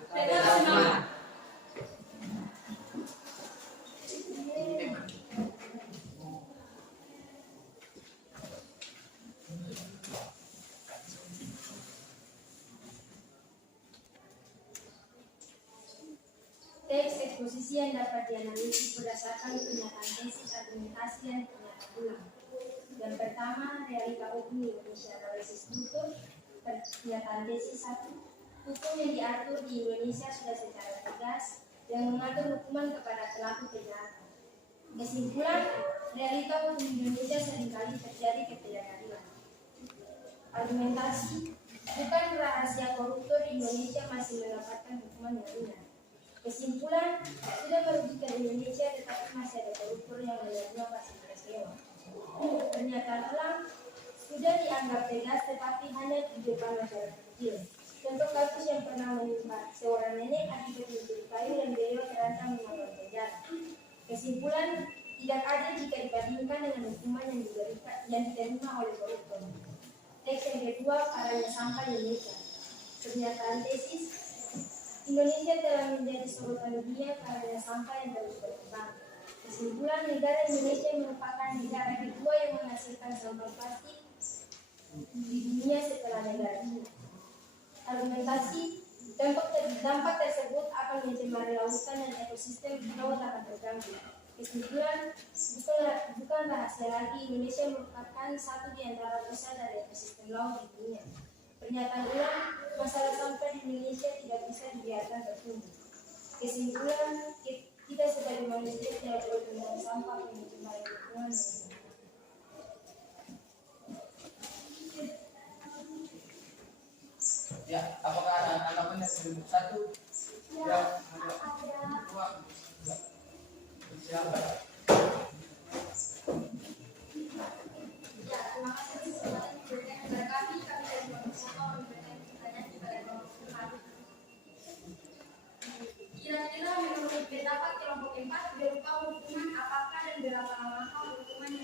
Tetap semangat. Teks eksposisi yang dapat dianalisis berdasarkan pernyataan tesis, argumentasi, dan pernyataan ulang. Yang pertama, realita hukum Indonesia analisis struktur. Pernyataan tesis 1. Hukum yang diatur di Indonesia sudah secara tegas yang mengatur hukuman kepada pelaku kejahatan. Kesimpulan, realita hukum Indonesia seringkali terjadi ketidakadilan. Argumentasi, bukan rahasia koruptor Indonesia masih mendapatkan hukuman yang ringan. Kesimpulan, sudah merugikan Indonesia tetapi masih ada koruptor yang menerima fasilitas mewah. Pernyataan ulang, sudah dianggap tegas tetapi hanya di depan masyarakat kecil. Contoh kasus yang pernah menimpa seorang nenek akibat mencuri kayu dan beliau terancam 5 tahun penjara. Kesimpulan, tidak adil jika dibandingkan dengan hukuman yang diterima oleh koruptor. Teks yang kedua, karanya sampah Indonesia. Pernyataan tesis, Indonesia telah menjadi sorotan dunia karena sampah yang terus berkembang. Kesimpulan, negara Indonesia merupakan negara kedua yang menghasilkan sampah plastik di dunia setelah negara China. Argumentasi, dampak tersebut akan mencemari lautan dan ekosistem laut akan terganggu. Kesimpulan, bukan rahasia lagi Indonesia merupakan satu di antara pusat dari ekosistem laut di dunia. Pernyataan ulang, masalah sampah di Indonesia tidak bisa dibiarkan bertumbuh. Kesimpulan, kita sebagai manusia tidak boleh membuang sampah yang mencemari lingkungan. Ya, apakah ada tanggapan dari kelompok 1? Ya, ada. Dua. Siapa? Ya, terima kasih kesempatan yang diberikan kepada kami. Kami dari kelompok 1 memberikan pertanyaan kepada kelompok 4. Kira-kira menurut pendapat kelompok 4 berupa hukuman apakah dan berapa lama hukuman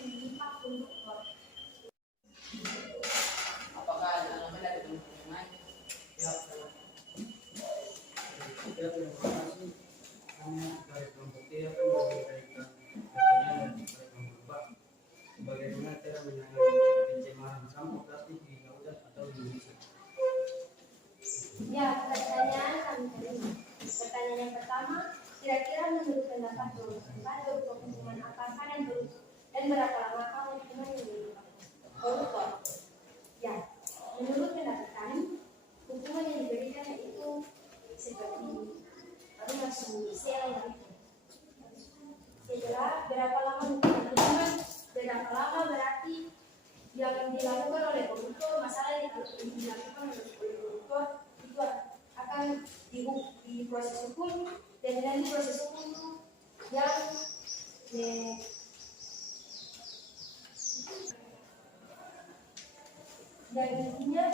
yang dilakukan oleh koruptor, masalah yang dilakukan oleh koruptor itu akan diproses hukum, dan nanti proses hukum itu yang dan intinya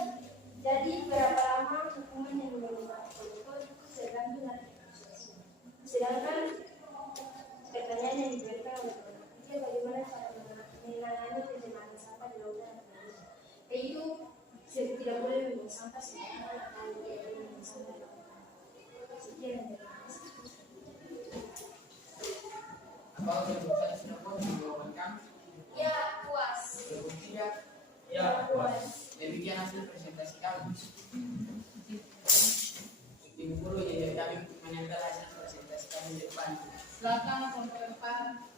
jadi berapa lama hukuman yang diberikan koruptor itu tergantung dari proses. Sedangkan pertanyaan yang diberikan oleh koruptor bagaimana cara menangani penyebaran sampah di lautan dan laut. Itu tidak boleh membuang sampah sembarangan atau membuang sampah di lautan. Sekian dari Apa kebutuhan sudah puas menjawabankan? ya puas. Terbukti ya. Ya, Puas. Demikian hasil presentasi kami. Tim guru jadi kami menempel hasil presentasi kami di depan. Silakan kelompok depan.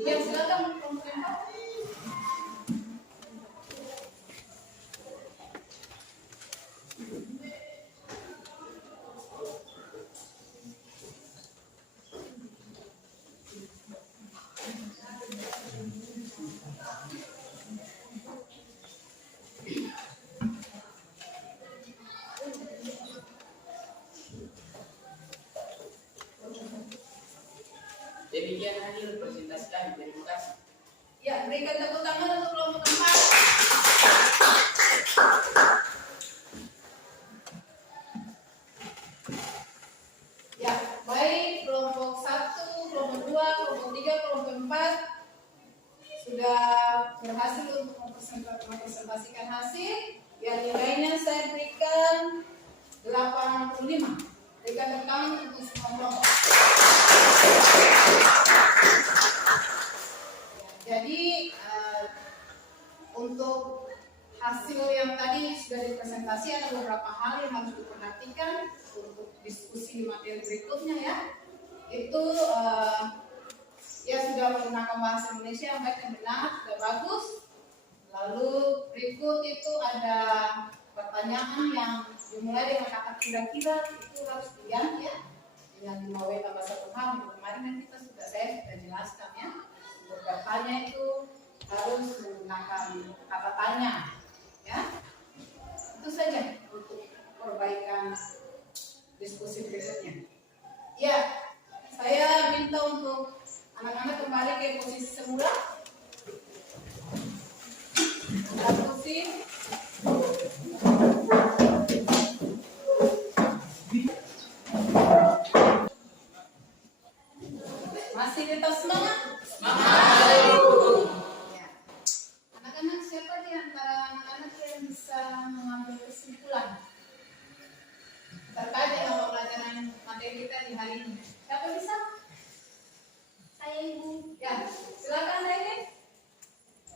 Ya, silakan kelompok depan. Demikian hasil presentasi kami. Terima kasih. Ya, berikan tepuk tangan untuk kelompok keempat. Ya, baik kelompok 1, kelompok 2, kelompok 3, kelompok 4 sudah berhasil untuk mempresentasikan hasil. Yang nilainya saya berikan 85. Berikan tepuk tangan untuk semua kelompok. Jadi untuk hasil yang tadi sudah dipresentasi ada beberapa hal yang harus diperhatikan untuk diskusi di materi berikutnya ya. Itu ya sudah menggunakan bahasa Indonesia yang baik dan benar, sudah bagus. Lalu berikut itu ada pertanyaan yang dimulai dengan kata kira-kira, itu harus diganti ya dengan 5W tambah 1H. Minggu kemarin kan saya sudah jelaskan ya. Untuk bertanya itu harus menggunakan kata tanya ya. Itu saja untuk perbaikan diskusi berikutnya. Ya, saya minta untuk anak-anak kembali ke posisi semula. Posisi masih tetap semangat? Ya. Anak-anak, siapa di antara anak-anak yang bisa mengambil kesimpulan terkait dengan pembelajaran materi kita di hari ini? Siapa bisa? Saya Ibu. Ya, silakan Rene.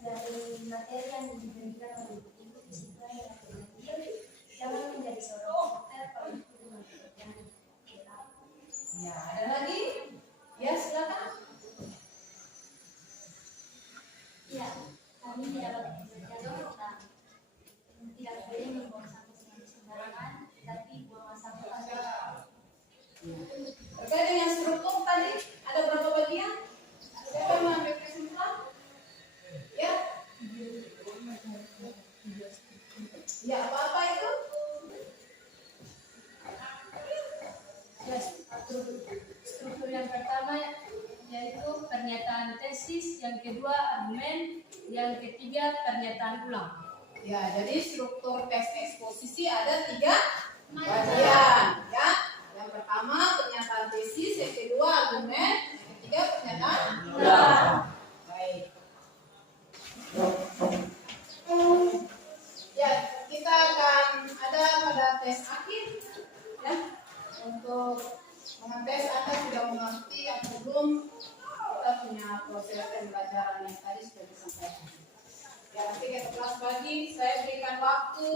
Dari materi yang diberikan oleh Ibu kesimpulan yang terakhir, jangan menjadi seorang dokter kalau itu dengan pekerjaan kita. Ya, ada lagi? Ya, silakan. Ya, kami tidak dapat bekerja dokter. Tidak boleh membuang sampah sembarangan, tapi buang sampah pada Terkait dengan struktur tadi, ada berapa bagian? Siapa yang mengambil kesimpulan? Ya. ketiga pernyataan ulang. Ya, jadi struktur teks eksposisi ada 3 bagian, ya. Yang pertama pernyataan tesis, yang kedua argumen, yang ketiga pernyataan ulang. Baik. Ya, kita akan ada pada tes akhir, ya, untuk mengetes Anda sudah mengerti atau belum. Kita punya proses pembelajaran yang tadi sudah disampaikan. Ya, nanti kita kelas pagi saya berikan waktu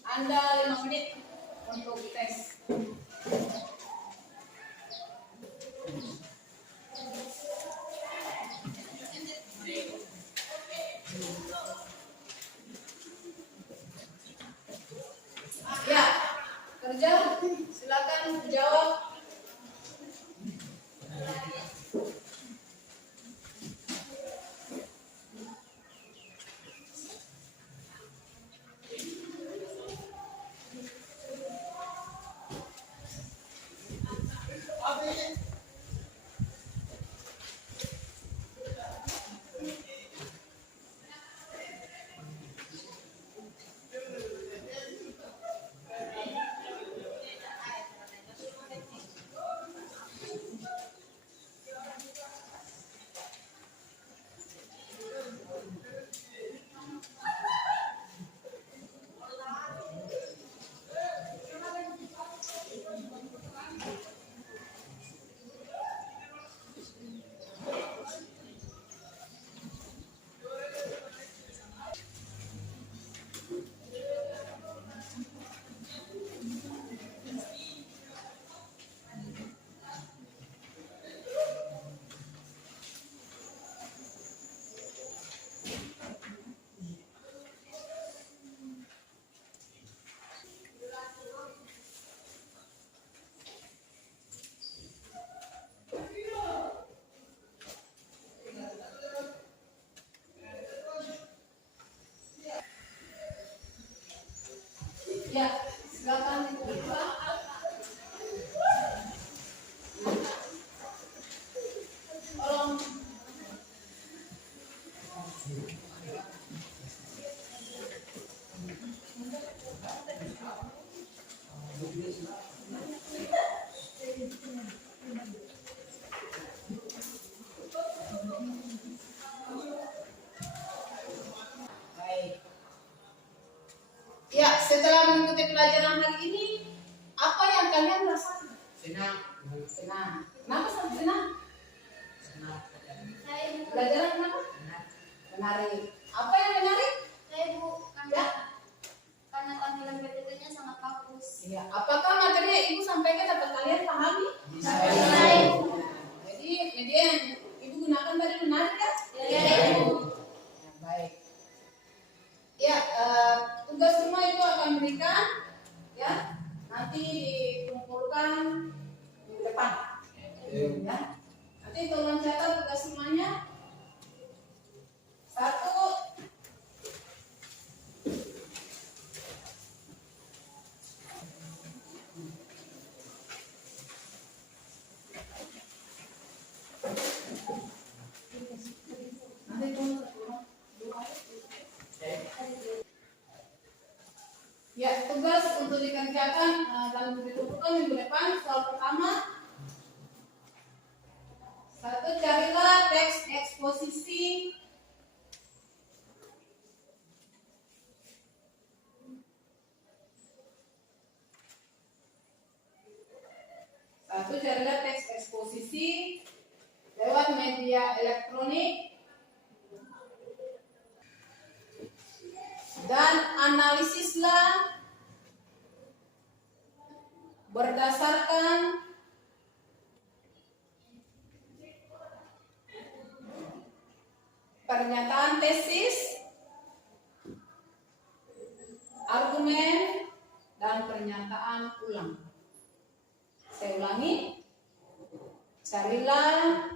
Anda 5 menit untuk tes. Ya, kerja, silakan jawab. Ya, silakan dibuka. Tolong. Baik. Ya, setelah mengikuti pelajaran hari ini, apa yang kalian rasakan? Senang. Senang. Kenapa sangat senang? Senang. Pelajaran kenapa? Menarik. Apa yang menarik? Saya Bu, karena tampilan PPT-nya sangat bagus. Ya, apakah materi yang Ibu sampaikan dapat kalian pahami? Bisa. Jadi, media yang Ibu gunakan tadi menarik ya? Ya, Ibu. Ya, baik. Ya, tugas rumah itu akan berikan, ya, nanti dikumpulkan minggu depan. Ya, nanti tolong catat tugas rumahnya. 1. Nanti tolong ya, tugas untuk dikerjakan dan dikumpulkan minggu depan. Soal pertama, 1, carilah teks eksposisi lewat media elektronik dan analisislah berdasarkan pernyataan tesis, argumen, dan pernyataan ulang. Saya ulangi, carilah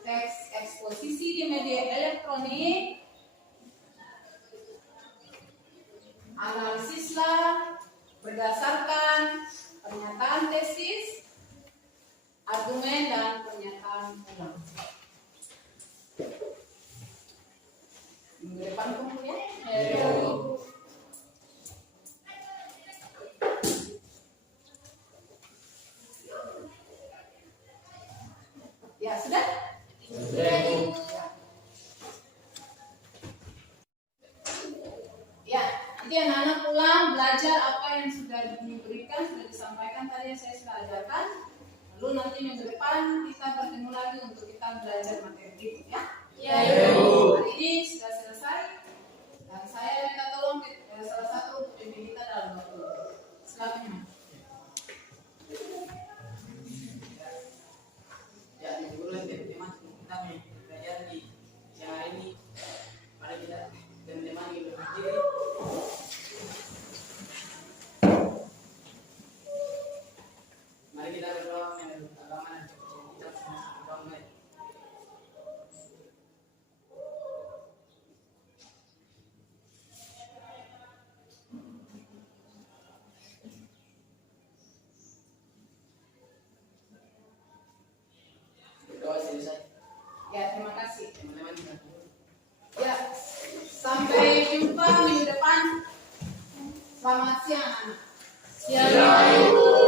teks eksposisi di media elektronik, analisislah berdasarkan pernyataan tesis, argumen, dan pernyataan ulang. Minggu depan kumpul ya. Ya sudah. Ya, nanti anak-anak pulang belajar apa yang sudah diberikan, sudah disampaikan tadi yang saya sudah ajarkan. Lalu nanti minggu depan kita bertemu lagi untuk kita belajar materi itu ya. Hari ini sudah selesai dan saya minta tolong salah satu pemimpin kita dalam waktu. Silakan. Ya, ini dulu teman-teman kita belajar di siang hari ini. Mari kita teman-teman kita berdiri. Mari kita berdoa menurut agama dan kita berdoa mulai. Berdoa selesai. Ya, terima kasih. Teman-teman kita. Ya, sampai jumpa minggu depan. Selamat siang anak. Siang.